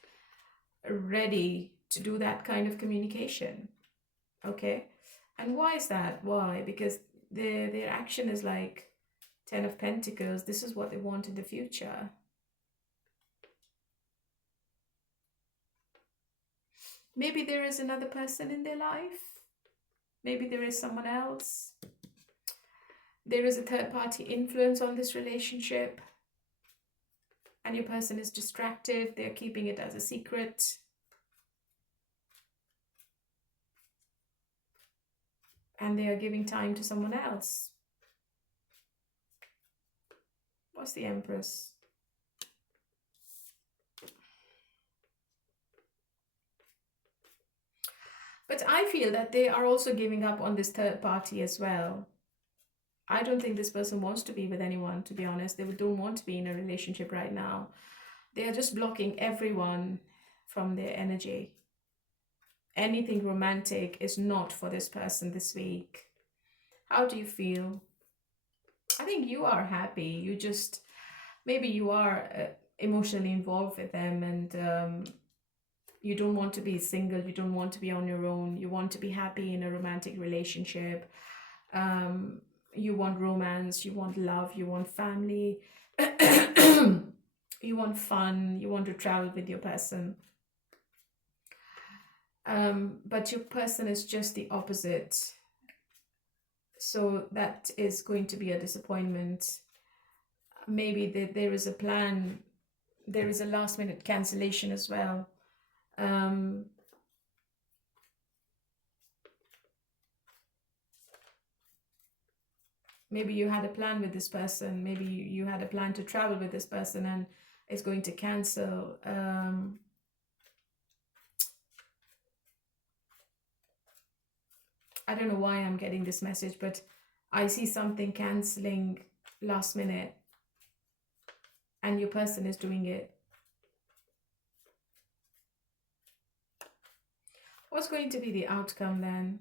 ready to do that kind of communication. Okay, and why is that? Why? Because their action is like 10 of Pentacles. This is what they want in the future. Maybe there is another person in their life. Maybe there is someone else. There is a third-party influence on this relationship. And your person is distracted. They're keeping it as a secret. And they are giving time to someone else. What's the Empress? But I feel that they are also giving up on this third party as well. I don't think this person wants to be with anyone, to be honest. They don't want to be in a relationship right now. They are just blocking everyone from their energy. Anything romantic is not for this person this week. How do you feel? I think you are happy. You just, maybe you are emotionally involved with them, and you don't want to be single. You don't want to be on your own. You want to be happy in a romantic relationship. You want romance. You want love. You want family. You want fun. You want to travel with your person. But your person is just the opposite. So that is going to be a disappointment. Maybe there is a plan. There is a last minute cancellation as well. Maybe you had a plan with this person. Maybe you had a plan to travel with this person and it's going to cancel. I don't know why I'm getting this message, but I see something cancelling last minute and your person is doing it. What's going to be the outcome then?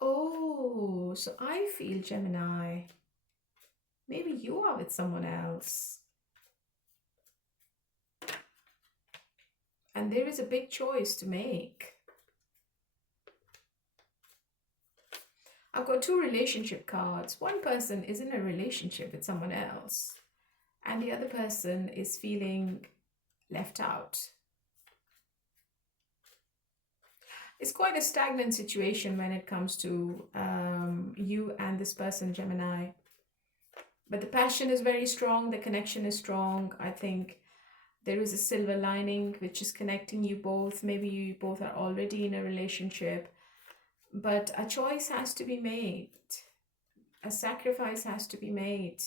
Oh, so I feel, Gemini, maybe you are with someone else. And there is a big choice to make. I've got two relationship cards. One person is in a relationship with someone else, and the other person is feeling left out. It's quite a stagnant situation when it comes to you and this person, Gemini. But the passion is very strong. The connection is strong. I think there is a silver lining which is connecting you both. Maybe you both are already in a relationship. But a choice has to be made. A sacrifice has to be made.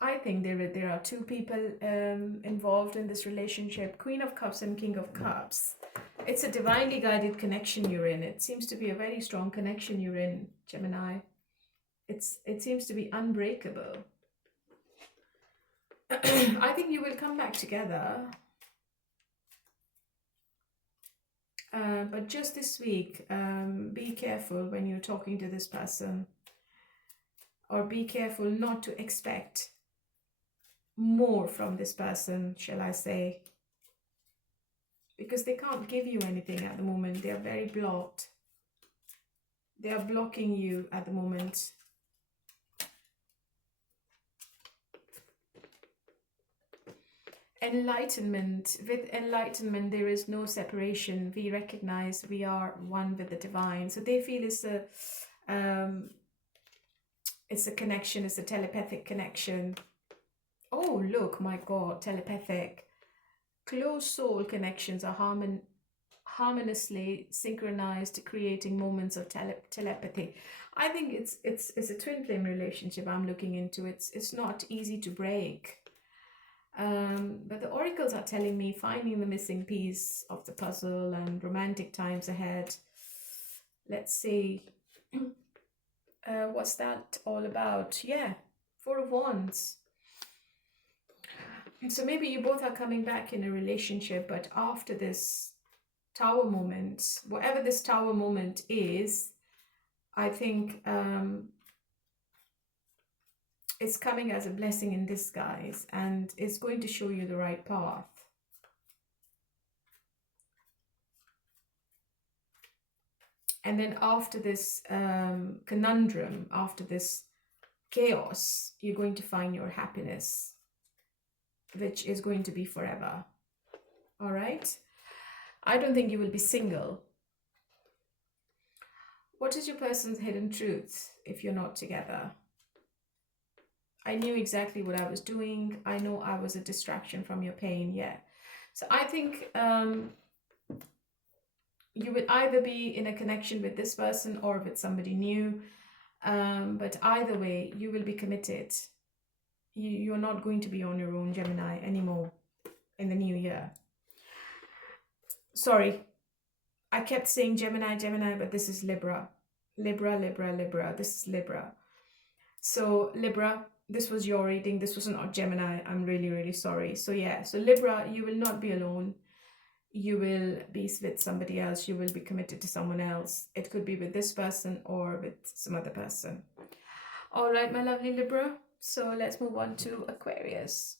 I think there are two people involved in this relationship. Queen of Cups and King of Cups. It's a divinely guided connection you're in. It seems to be a very strong connection you're in, Gemini. It seems to be unbreakable. I think you will come back together. But just this week, be careful when you're talking to this person. Or be careful not to expect more from this person, shall I say. Because they can't give you anything at the moment. They are very blocked. They are blocking you at the moment. Enlightenment. With enlightenment, there is no separation. We recognize we are one with the divine. So they feel it's a connection. It's a telepathic connection. Oh, look, my God, telepathic. Close soul connections are harmoniously synchronized, creating moments of telepathy. I think it's a twin flame relationship I'm looking into. It's not easy to break. But the oracles are telling me finding the missing piece of the puzzle and romantic times ahead. Let's see. What's that all about? Yeah, Four of Wands. So maybe you both are coming back in a relationship, but after this Tower moment, whatever this Tower moment is, I think it's coming as a blessing in disguise, and it's going to show you the right path. And then after this conundrum, after this chaos, you're going to find your happiness, which is going to be forever. All right? I don't think you will be single. What is your person's hidden truth if you're not together? I knew exactly what I was doing. I know I was a distraction from your pain. Yeah. So I think you will either be in a connection with this person or with somebody new. But either way, you will be committed. You're not going to be on your own, Gemini, anymore in the new year. Sorry, I kept saying Gemini, Gemini, but this is Libra. Libra, Libra, Libra. This is Libra. So Libra, this was your reading. This was not Gemini. I'm really, really sorry. So yeah, so Libra, you will not be alone. You will be with somebody else. You will be committed to someone else. It could be with this person or with some other person. All right, my lovely Libra. So let's move on to Aquarius.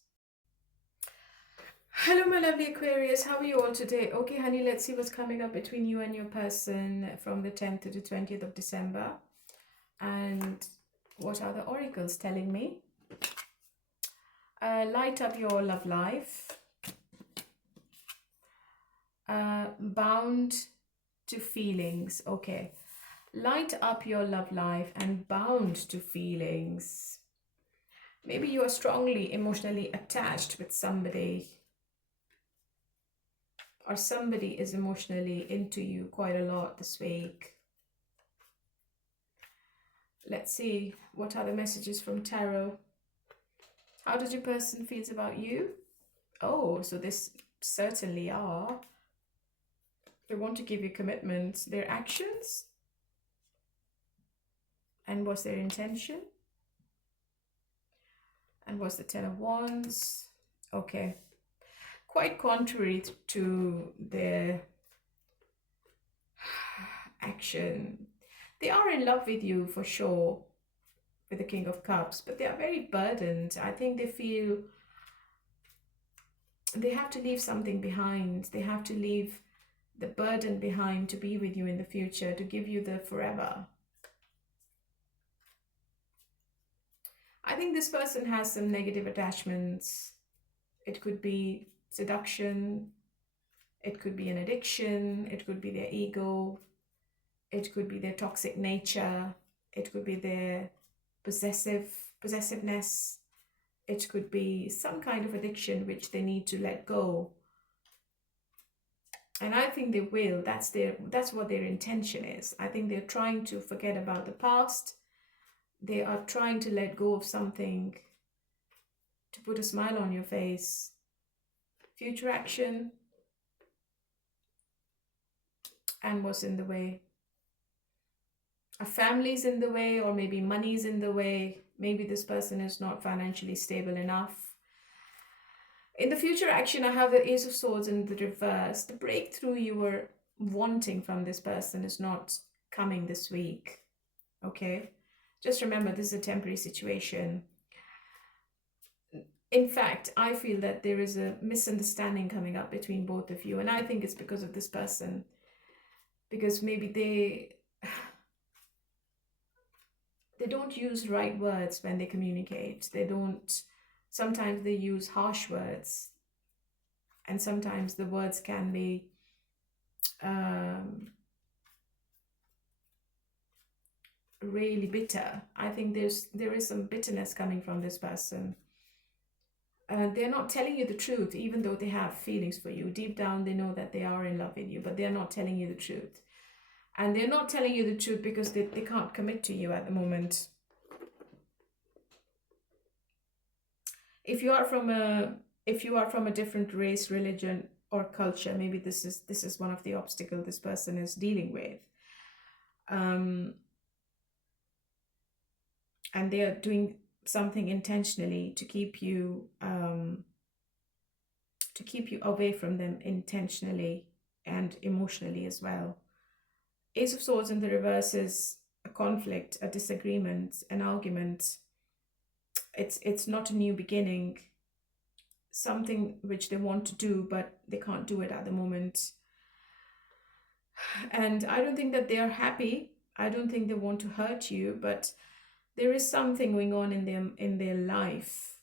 Hello, my lovely Aquarius. How are you all today? Okay, honey, let's see what's coming up between you and your person from the 10th to the 20th of December. And what are the oracles telling me? Light up your love life. Bound to feelings. Okay. Light up your love life and bound to feelings. Maybe you are strongly emotionally attached with somebody, or somebody is emotionally into you quite a lot this week. Let's see, what are the messages from Tarot? How does your person feel about you? Oh, so this certainly are. They want to give you commitment. Their actions? And what's their intention? And what's the Ten of Wands? Okay. Quite contrary to their action. They are in love with you for sure, with the King of Cups, but they are very burdened. I think they feel they have to leave something behind. They have to leave the burden behind to be with you in the future, to give you the forever. I think this person has some negative attachments. It could be seduction. It could be an addiction. It could be their ego. It could be their toxic nature. It could be their possessiveness. It could be some kind of addiction which they need to let go. And I think they will. That's what their intention is. I think they're trying to forget about the past. They are trying to let go of something to put a smile on your face. Future action. And what's in the way? A family's in the way, or maybe money's in the way. Maybe this person is not financially stable enough. In the future action, I have the Ace of Swords in the reverse. The breakthrough you were wanting from this person is not coming this week. Okay? Just remember, this is a temporary situation. In fact, I feel that there is a misunderstanding coming up between both of you. And I think it's because of this person. Because maybe they don't use right words when they communicate. Sometimes they use harsh words. And sometimes the words can be really bitter. I think there is some bitterness coming from this person. They're not telling you the truth, even though they have feelings for you. Deep down, they know that they are in love with you, but they're not telling you the truth. And they're not telling you the truth because they can't commit to you at the moment. If you are from a different race, religion, or culture, maybe this is one of the obstacles this person is dealing with. And they are doing something intentionally to keep you away from them intentionally. and emotionally as well. Ace of Swords in the reverse is a conflict, a disagreement, an argument. It's not a new beginning, something which they want to do, but they can't do it at the moment. And I don't think that they are happy. I don't think they want to hurt you, but there is something going on in their life,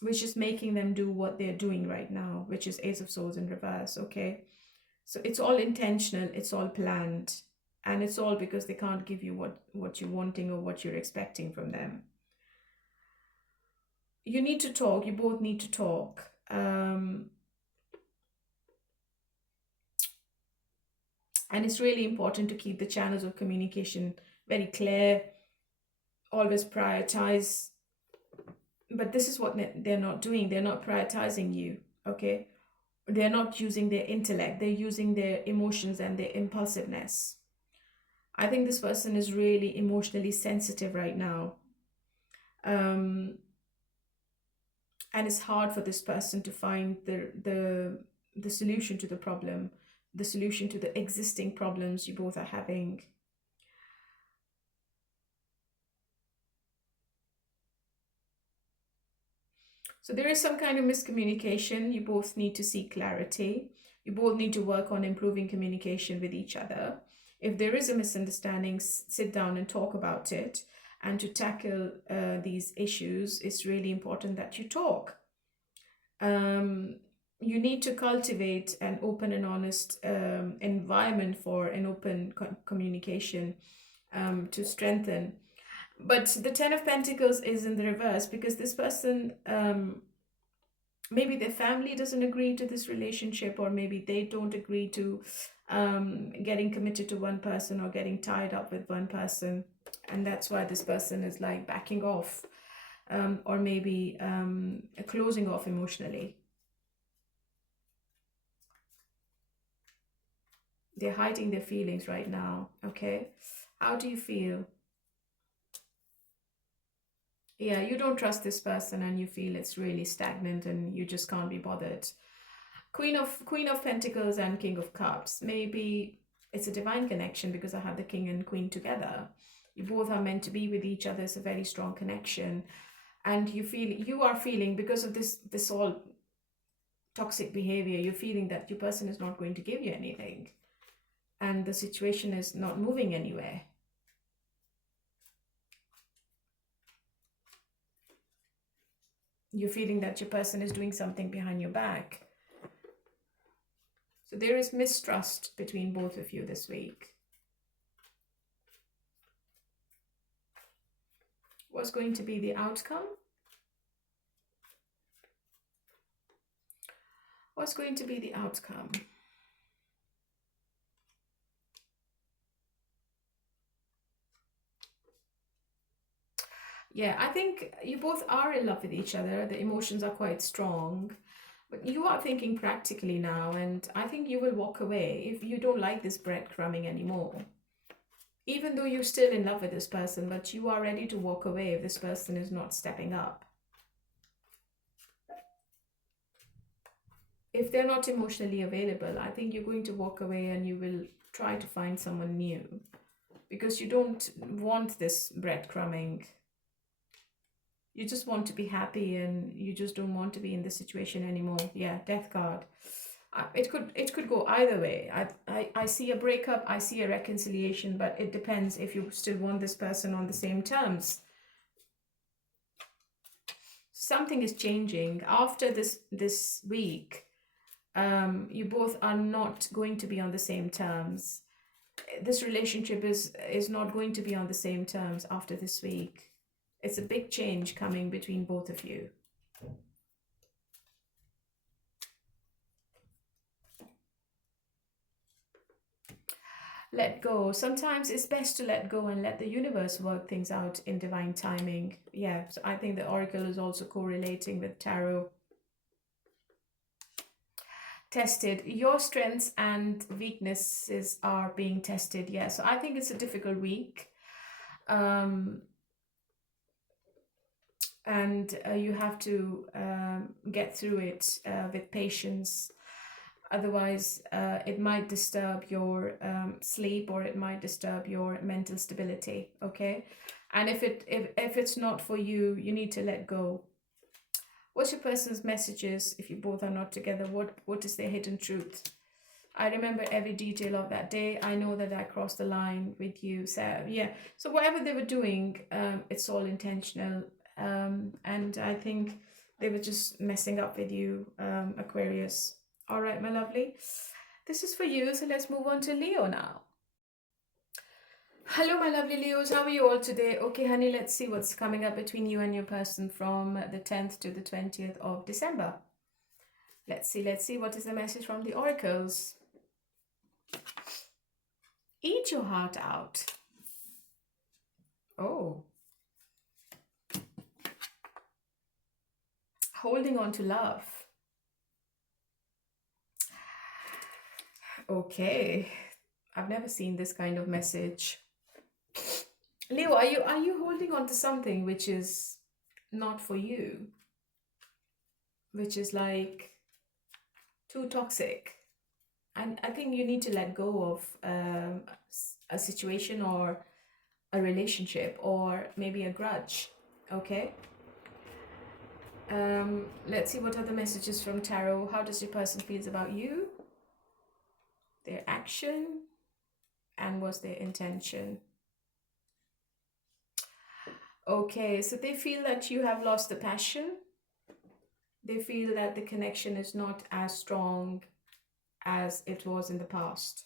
which is making them do what they're doing right now, which is Ace of Swords in reverse. Okay, so it's all intentional, it's all planned, and it's all because they can't give you what you're wanting or what you're expecting from them. You need to talk. You both need to talk. And it's really important to keep the channels of communication very clear. Always prioritize. But this is what they're not doing. They're not prioritizing you, okay? They're not using their intellect. They're using their emotions and their impulsiveness. I think this person is really emotionally sensitive right now. And it's hard for this person to find the solution to the problem, the solution to the existing problems you both are having. So there is some kind of miscommunication. You both need to seek clarity. You both need to work on improving communication with each other. If there is a misunderstanding, sit down and talk about it. And to tackle these issues, it's really important that you talk. You need to cultivate an open and honest environment for an open communication to strengthen. But the Ten of Pentacles is in the reverse because this person, maybe their family doesn't agree to this relationship, or maybe they don't agree to getting committed to one person or getting tied up with one person. And that's why this person is like backing off, or maybe closing off emotionally. They're hiding their feelings right now, okay? How do you feel? Yeah, you don't trust this person and you feel it's really stagnant and you just can't be bothered. Queen of Pentacles and King of Cups. Maybe it's a divine connection because I have the King and Queen together. You both are meant to be with each other. It's a very strong connection. And you are feeling because of this all toxic behavior, you're feeling that your person is not going to give you anything. And the situation is not moving anywhere. You're feeling that your person is doing something behind your back. So there is mistrust between both of you this week. What's going to be the outcome? What's going to be the outcome? Yeah, I think you both are in love with each other. The emotions are quite strong. But you are thinking practically now, and I think you will walk away if you don't like this breadcrumbing anymore. Even though you're still in love with this person, but you are ready to walk away if this person is not stepping up. If they're not emotionally available, I think you're going to walk away and you will try to find someone new. Because you don't want this breadcrumbing. You just want to be happy and you just don't want to be in this situation anymore. Yeah, Death card. It could go either way. I see a breakup, I see a reconciliation, but it depends if you still want this person on the same terms. Something is changing. After this week, you both are not going to be on the same terms. This relationship is not going to be on the same terms after this week. It's a big change coming between both of you. Let go. Sometimes it's best to let go and let the universe work things out in divine timing. Yeah, so I think the oracle is also correlating with tarot. Tested. Your strengths and weaknesses are being tested. Yeah, so I think it's a difficult week. and you have to get through it with patience. Otherwise, it might disturb your sleep, or it might disturb your mental stability. Okay, and if it's not for you, you need to let go. What's your person's messages if you both are not together? What is their hidden truth? I remember every detail of that day. I know that I crossed the line with you. So yeah. So whatever they were doing, it's all intentional. And I think they were just messing up with you, Aquarius. All right, my lovely. This is for you. So let's move on to Leo now. Hello, my lovely Leos. How are you all today? Okay, honey, let's see what's coming up between you and your person from the 10th to the 20th of December. Let's see. What is the message from the oracles? Eat your heart out. Oh. Holding on to love. Okay. I've never seen this kind of message. Leo, are you holding on to something which is not for you? Which is like too toxic? And I think you need to let go of a situation or a relationship, or maybe a grudge. Okay. Let's see what other messages from tarot. How does your person feels about you? Their action, and what's their intention? Okay, so they feel that you have lost the passion. They feel that the connection is not as strong as it was in the past.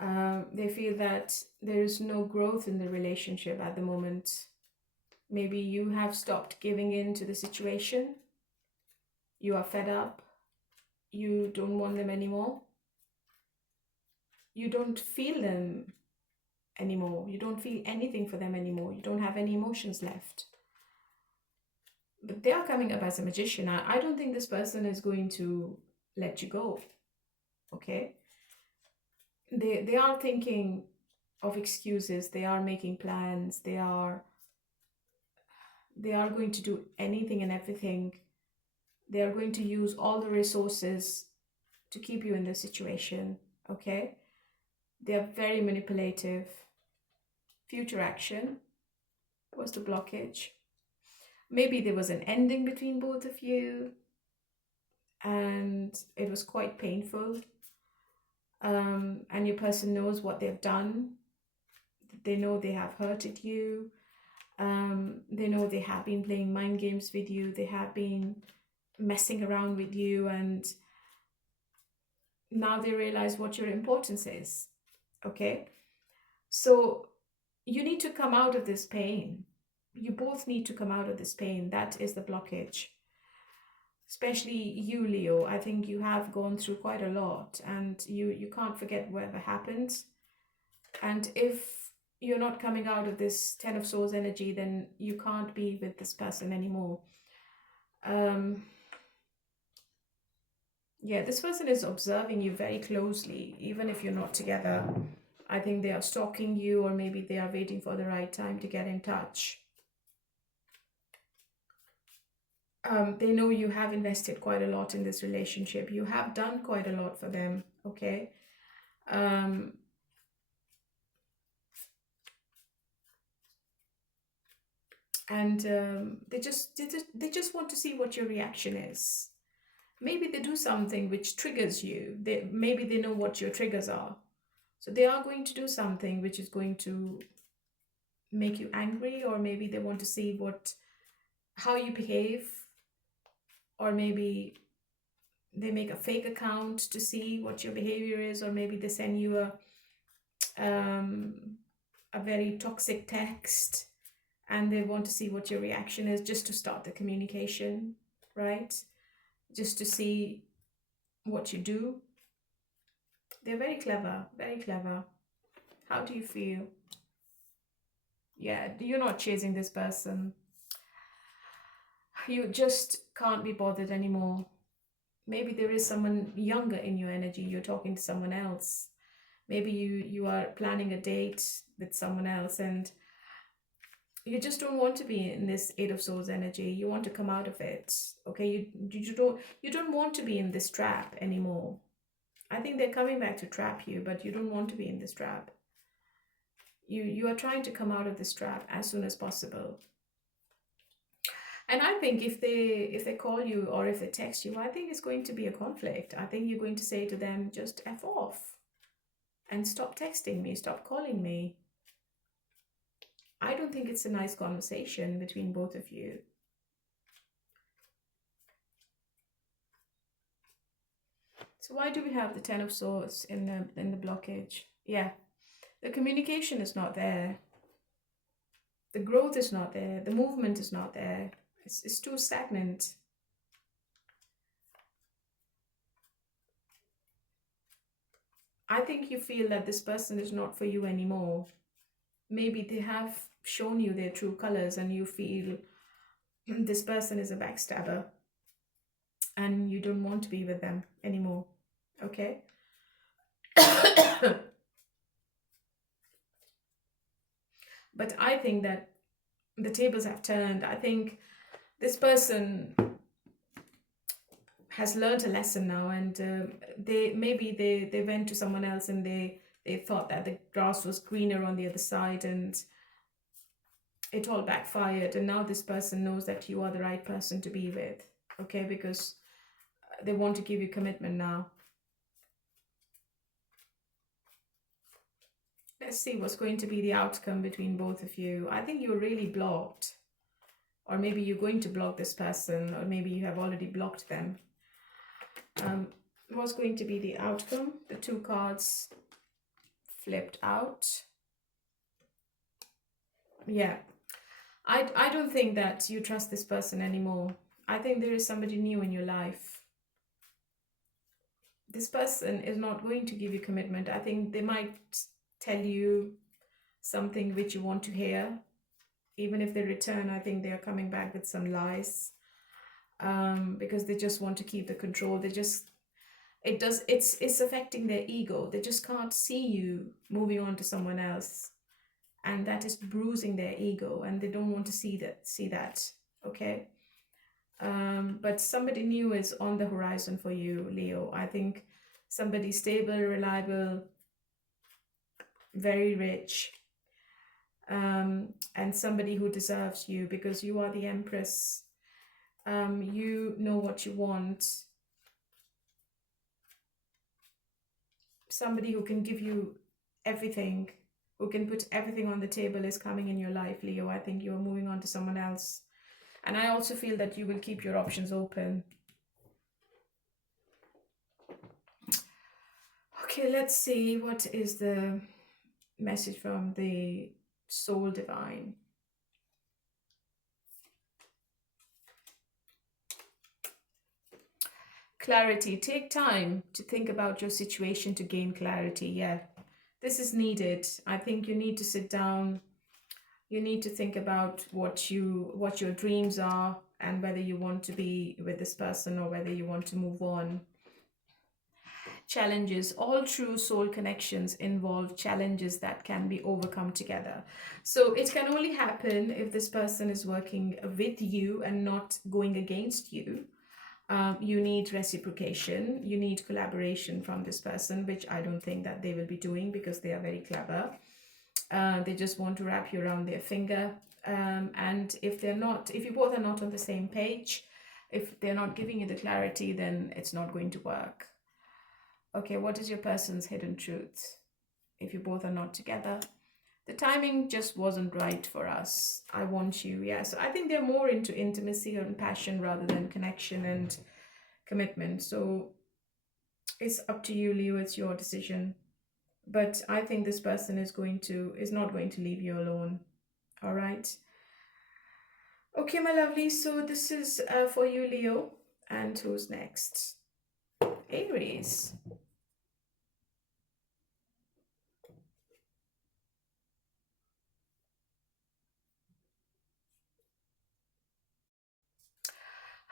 They feel that there is no growth in the relationship at the moment. Maybe you have stopped giving in to the situation. You are fed up. You don't want them anymore. You don't feel them anymore. You don't feel anything for them anymore. You don't have any emotions left. But they are coming up as a magician. I don't think this person is going to let you go. Okay? They are thinking of excuses. They are making plans. They are going to do anything and everything. They are going to use all the resources to keep you in this situation. Okay? They are very manipulative. Future action. What's the blockage? Maybe there was an ending between both of you, and it was quite painful. And your person knows what they've done. They know they have hurted you. They know they have been playing mind games with you. They have been messing around with you, and now they realize what your importance is. Okay? So you need to come out of this pain. You both need to come out of this pain. That is the blockage. Especially you, Leo. I think you have gone through quite a lot, and you can't forget whatever happened. And if you're not coming out of this 10 of Swords energy, then you can't be with this person anymore. Yeah, this person is observing you very closely, even if you're not together. I think they are stalking you, or maybe they are waiting for the right time to get in touch. They know you have invested quite a lot in this relationship. You have done quite a lot for them, okay? And they just want to see what your reaction is. Maybe they do something which triggers you. Maybe they know what your triggers are. So they are going to do something which is going to make you angry, or maybe they want to see how you behave, or maybe they make a fake account to see what your behavior is, or maybe they send you a very toxic text, and they want to see what your reaction is, just to start the communication, right? Just to see what you do. They're very clever, very clever. How do you feel? Yeah, you're not chasing this person. You just can't be bothered anymore. Maybe there is someone younger in your energy. You're talking to someone else. Maybe you are planning a date with someone else, and You just don't want to be in this Eight of Swords energy. You want to come out of it. Okay, you don't want to be in this trap anymore. I think they're coming back to trap you, but you don't want to be in this trap. You are trying to come out of this trap as soon as possible. And I think if they call you or if they text you, I think it's going to be a conflict. I think you're going to say to them, just F off and stop texting me, stop calling me. I don't think it's a nice conversation between both of you. So why do we have the Ten of Swords in the blockage? Yeah, the communication is not there. The growth is not there. The movement is not there. It's too stagnant. I think you feel that this person is not for you anymore. Maybe they have shown you their true colors and you feel this person is a backstabber and you don't want to be with them anymore. Okay? But I think that the tables have turned. I think this person has learned a lesson now, and they went to someone else and they thought that the grass was greener on the other side, and it all backfired. And now this person knows that you are the right person to be with, okay, because they want to give you commitment now. Let's see what's going to be the outcome between both of you. I think you're really blocked, or maybe you're going to block this person, or maybe you have already blocked them. What's going to be the outcome? The two cards flipped out. Yeah, I don't think that you trust this person anymore. I think there is somebody new in your life. This person is not going to give you commitment. I think they might tell you something which you want to hear. Even if they return, I think they are coming back with some lies, because they just want to keep the control. It's affecting their ego. They just can't see you moving on to someone else, and that is bruising their ego, and they don't want to see that. Okay. But somebody new is on the horizon for you, Leo. I think somebody stable, reliable, very rich, and somebody who deserves you, because you are the Empress. You know what you want. Somebody who can give you everything, who can put everything on the table, is coming in your life, Leo. I think you are moving on to someone else. And I also feel that you will keep your options open. Okay, let's see. What is the message from the Soul Divine? Clarity. Take time to think about your situation to gain clarity. Yeah, this is needed. I think you need to sit down. You need to think about what your dreams are, and whether you want to be with this person or whether you want to move on. Challenges. All true soul connections involve challenges that can be overcome together. So it can only happen if this person is working with you and not going against you. You need reciprocation, you need collaboration from this person, which I don't think that they will be doing, because they are very clever. They just want to wrap you around their finger. And if you both are not on the same page, if they're not giving you the clarity, then it's not going to work. Okay, what is your person's hidden truth? If you both are not together, the timing just wasn't right for us. I want you. Yeah, so I think they're more into intimacy and passion rather than connection and commitment. So it's up to you, Leo. It's your decision. But I think this person is not going to leave you alone. All right. Okay, my lovely. So this is for you, Leo. And who's next? Aries.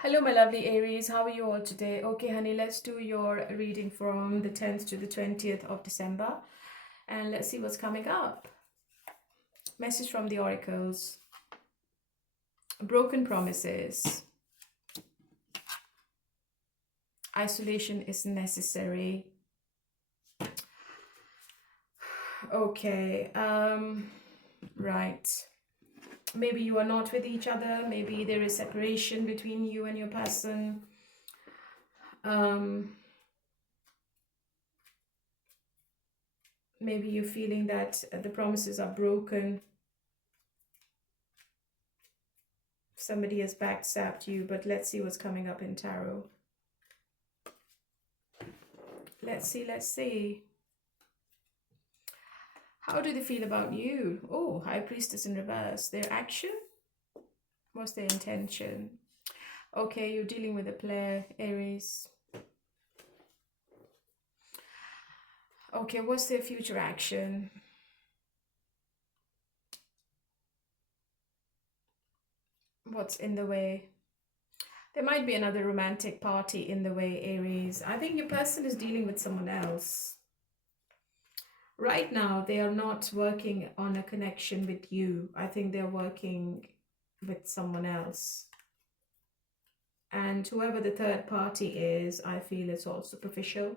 Hello, my lovely Aries. How are you all today? Okay, honey, let's do your reading from the 10th to the 20th of December. And let's see what's coming up. Message from the oracles. Broken promises. Isolation is necessary. Okay, right. Maybe you are not with each other. Maybe there is separation between you and your person. Maybe you're feeling that the promises are broken. Somebody has backstabbed you, but let's see what's coming up in tarot. Let's see. How do they feel about you? Oh, High Priestess in reverse. Their action? What's their intention? Okay, you're dealing with a player, Aries. Okay, what's their future action? What's in the way? There might be another romantic party in the way, Aries. I think your person is dealing with someone else. Right now, they are not working on a connection with you. I think they're working with someone else. And whoever the third party is, I feel it's all superficial.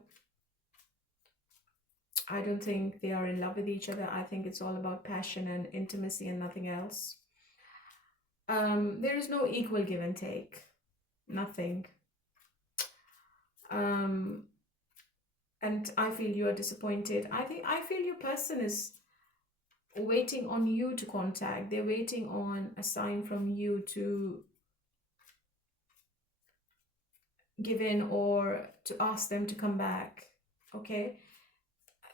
I don't think they are in love with each other. I think it's all about passion and intimacy and nothing else. There is no equal give and take. Nothing. And I feel you are disappointed. I feel your person is waiting on you to contact. They're waiting on a sign from you to give in or to ask them to come back. Okay?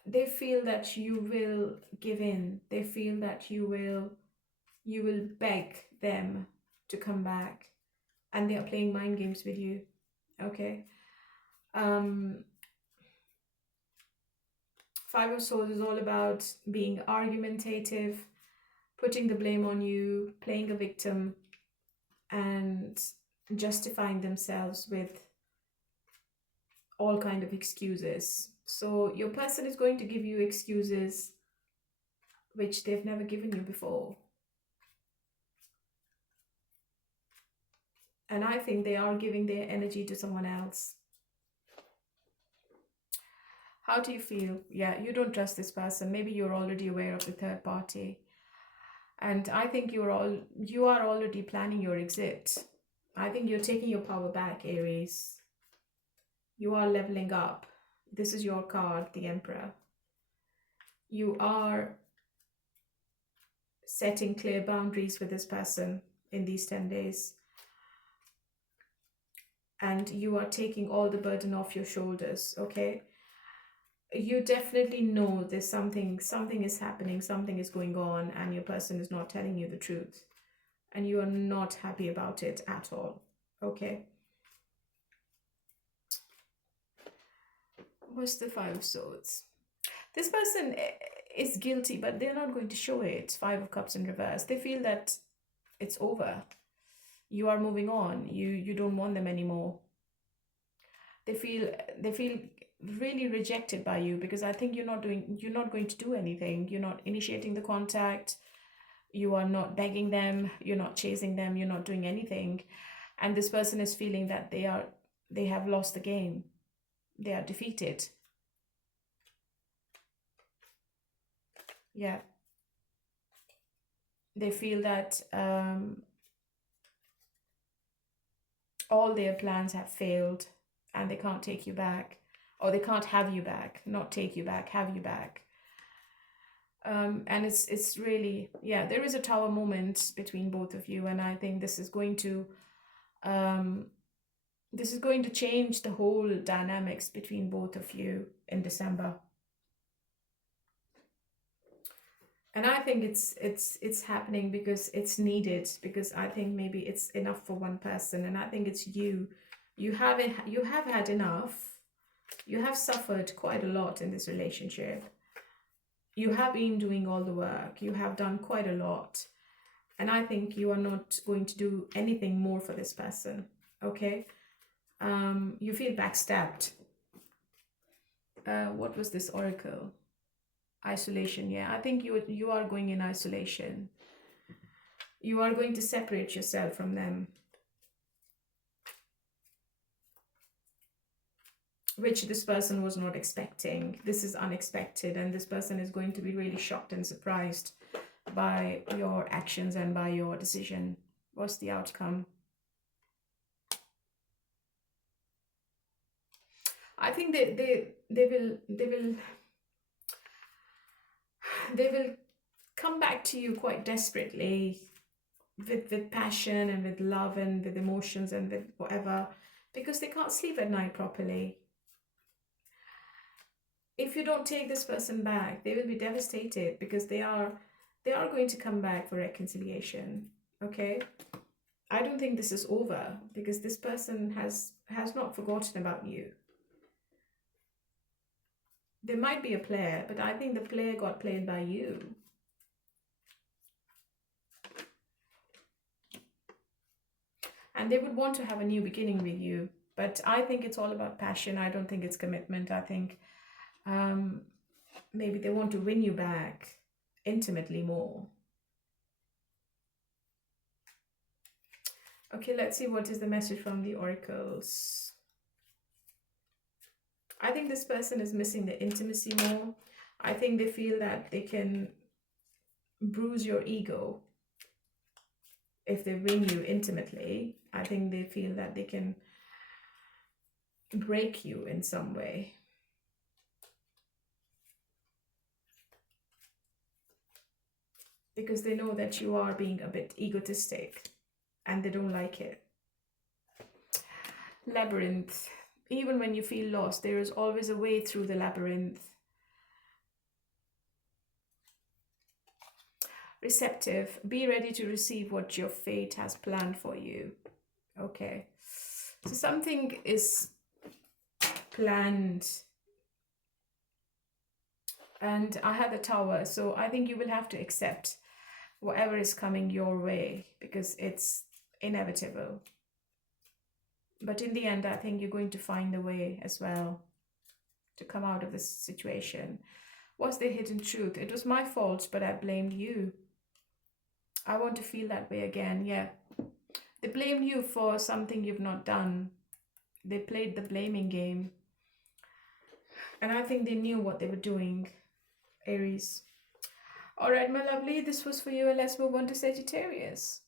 They feel that you will give in. They feel that you will beg them to come back. And they are playing mind games with you. Okay? Five of Swords is all about being argumentative, putting the blame on you, playing a victim, and justifying themselves with all kind of excuses. So your person is going to give you excuses which they've never given you before. And I think they are giving their energy to someone else. How do you feel? Yeah, you don't trust this person. Maybe you're already aware of the third party. And I think you are already planning your exit. I think you're taking your power back, Aries. You are leveling up. This is your card, the Emperor. You are setting clear boundaries with this person in these 10 days. And you are taking all the burden off your shoulders, okay? You definitely know there's something is happening, something is going on, and your person is not telling you the truth. And you are not happy about it at all, okay? What's the Five of Swords? This person is guilty, but they're not going to show it. Five of Cups in reverse. They feel that it's over. You are moving on. You don't want them anymore. They feel really rejected by you because I think you're not going to do anything. You're not initiating the contact. You are not begging them. You're not chasing them. You're not doing anything. And this person is feeling that they have lost the game. They are defeated. Yeah. They feel that all their plans have failed and they can't take you back, or they can't have you back, not take you back, have you back. And it's really, yeah, there is a tower moment between both of you, and I think this is going to change the whole dynamics between both of you in December. And I think it's happening because it's needed, because I think maybe it's enough for one person, and I think it's you. You have had enough. You have suffered quite a lot in this relationship. You have been doing all the work. You have done quite a lot. And I think you are not going to do anything more for this person. Okay? You feel backstabbed. What was this oracle? Isolation. Yeah, I think you are going in isolation. You are going to separate yourself from them, which this person was not expecting. This is unexpected, and this person is going to be really shocked and surprised by your actions and by your decision. What's the outcome? I think they will come back to you quite desperately, with passion and with love and with emotions and with whatever, because they can't sleep at night properly. If you don't take this person back, they will be devastated, because they are going to come back for reconciliation. Okay, I don't think this is over, because this person has not forgotten about you. There might be a player, but I think the player got played by you. And they would want to have a new beginning with you, but I think it's all about passion. I don't think it's commitment. I think maybe they want to win you back intimately more. Okay, let's see what is the message from the oracles. I think this person is missing the intimacy more. I think they feel that they can bruise your ego if they win you intimately. I think they feel that they can break you in some way. Because they know that you are being a bit egotistic and they don't like it. Labyrinth. Even when you feel lost, there is always a way through the labyrinth. Receptive. Be ready to receive what your fate has planned for you. Okay. So something is planned. And I had the Tower. So I think you will have to accept whatever is coming your way, because it's inevitable. But in the end, I think you're going to find a way as well to come out of this situation. What's the hidden truth? It was my fault, but I blamed you. I want to feel that way again. Yeah. They blamed you for something you've not done. They played the blaming game. And I think they knew what they were doing, Aries. All right, my lovely, this was for you, and let's move on to Sagittarius.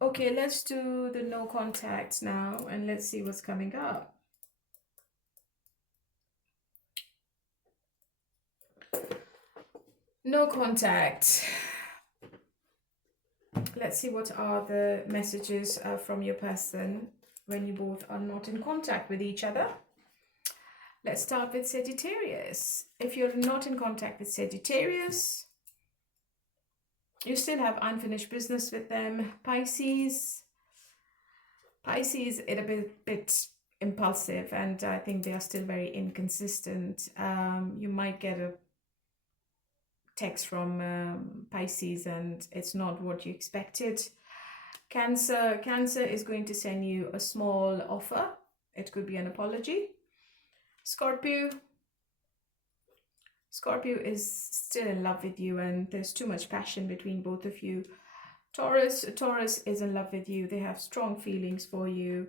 Okay, let's do the no contact now, and let's see what's coming up. No contact. Let's see what are the messages from your person when you both are not in contact with each other. Let's start with Sagittarius. If you're not in contact with Sagittarius, you still have unfinished business with them. Pisces is a bit impulsive, and I think they are still very inconsistent. You might get a text from Pisces and it's not what you expected. Cancer is going to send you a small offer. It could be an apology. Scorpio is still in love with you, and there's too much passion between both of you. Taurus is in love with you. They have strong feelings for you.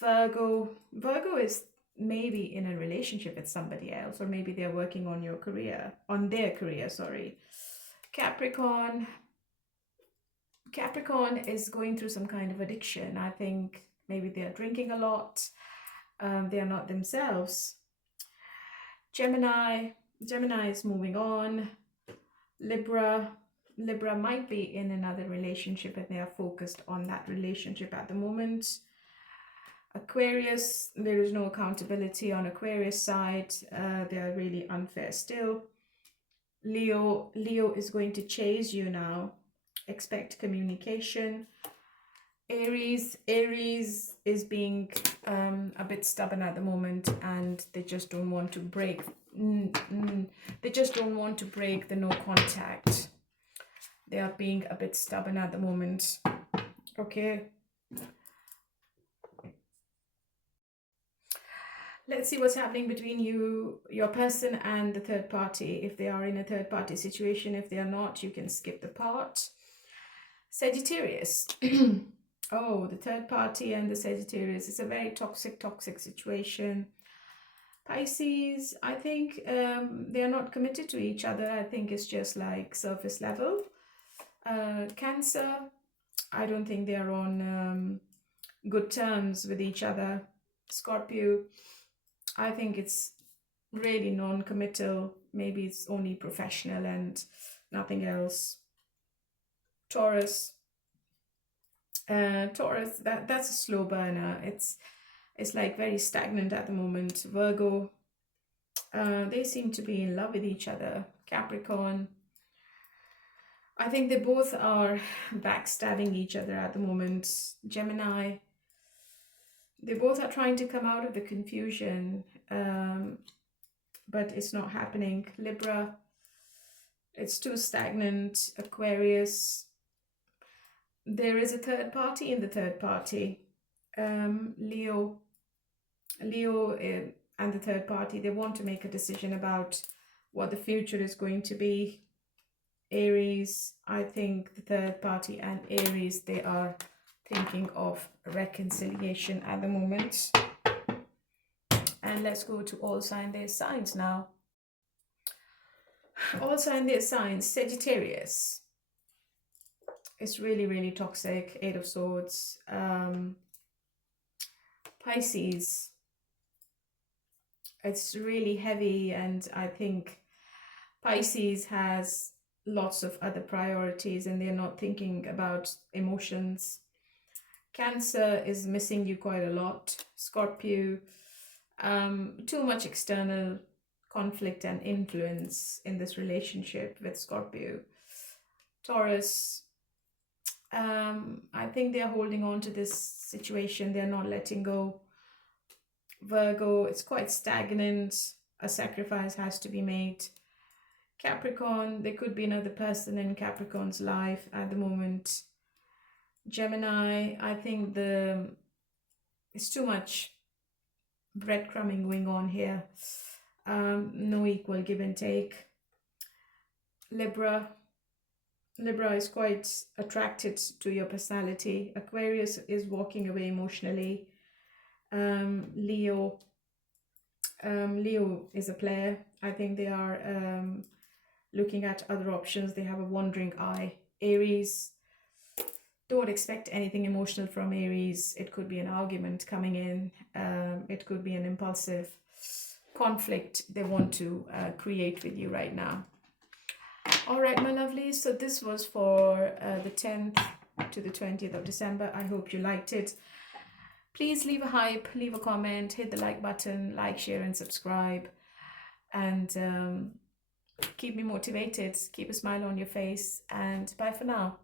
Virgo is maybe in a relationship with somebody else, or maybe they're working on their career, sorry. Capricorn is going through some kind of addiction. I think maybe they're drinking a lot. They are not themselves. Gemini is moving on. Libra might be in another relationship, and they are focused on that relationship at the moment. Aquarius, there is no accountability on Aquarius side. They are really unfair still. Leo is going to chase you now. Expect communication. Aries is being a bit stubborn at the moment, and they just don't want to break. They just don't want to break the no contact. They are being a bit stubborn at the moment. Okay. Let's see what's happening between your person and the third party. If they are in a third party situation, if they are not, you can skip the part. Sagittarius. Oh, the third party and the Sagittarius. It's a very toxic situation. Pisces, I think they are not committed to each other. I think it's just like surface level. Cancer, I don't think they are on good terms with each other. Scorpio, I think it's really non-committal. Maybe it's only professional and nothing else. Taurus, that's a slow burner. It's like very stagnant at the moment. Virgo, they seem to be in love with each other. Capricorn, I think they both are backstabbing each other at the moment. Gemini, they both are trying to come out of the confusion, but it's not happening. Libra, it's too stagnant. Aquarius, there is a third party in the third party. Leo and the third party, they want to make a decision about what the future is going to be. Aries, I think the third party and Aries, they are thinking of reconciliation at the moment. And let's go to all sign their signs now. All sign their signs. Sagittarius, it's really toxic. Eight of Swords. Pisces, it's really heavy, and I think Pisces has lots of other priorities and they're not thinking about emotions. Cancer is missing you quite a lot. Scorpio, too much external conflict and influence in this relationship with Scorpio. Taurus, I think they're holding on to this situation. They're not letting go. Virgo, it's quite stagnant. A sacrifice has to be made. Capricorn, there could be another person in Capricorn's life at the moment. Gemini, I think it's too much breadcrumbing going on here. No equal give and take. Libra is quite attracted to your personality. Aquarius is walking away emotionally. Leo is a player. I think they are looking at other options. They have a wandering eye. Aries, don't expect anything emotional from Aries. It could be an argument coming in. It could be an impulsive conflict they want to create with you right now. All right, my lovelies. So this was for the 10th to the 20th of December. I hope you liked it. Please leave a hype, leave a comment, hit the like button, like, share, and subscribe. And keep me motivated. Keep a smile on your face. And bye for now.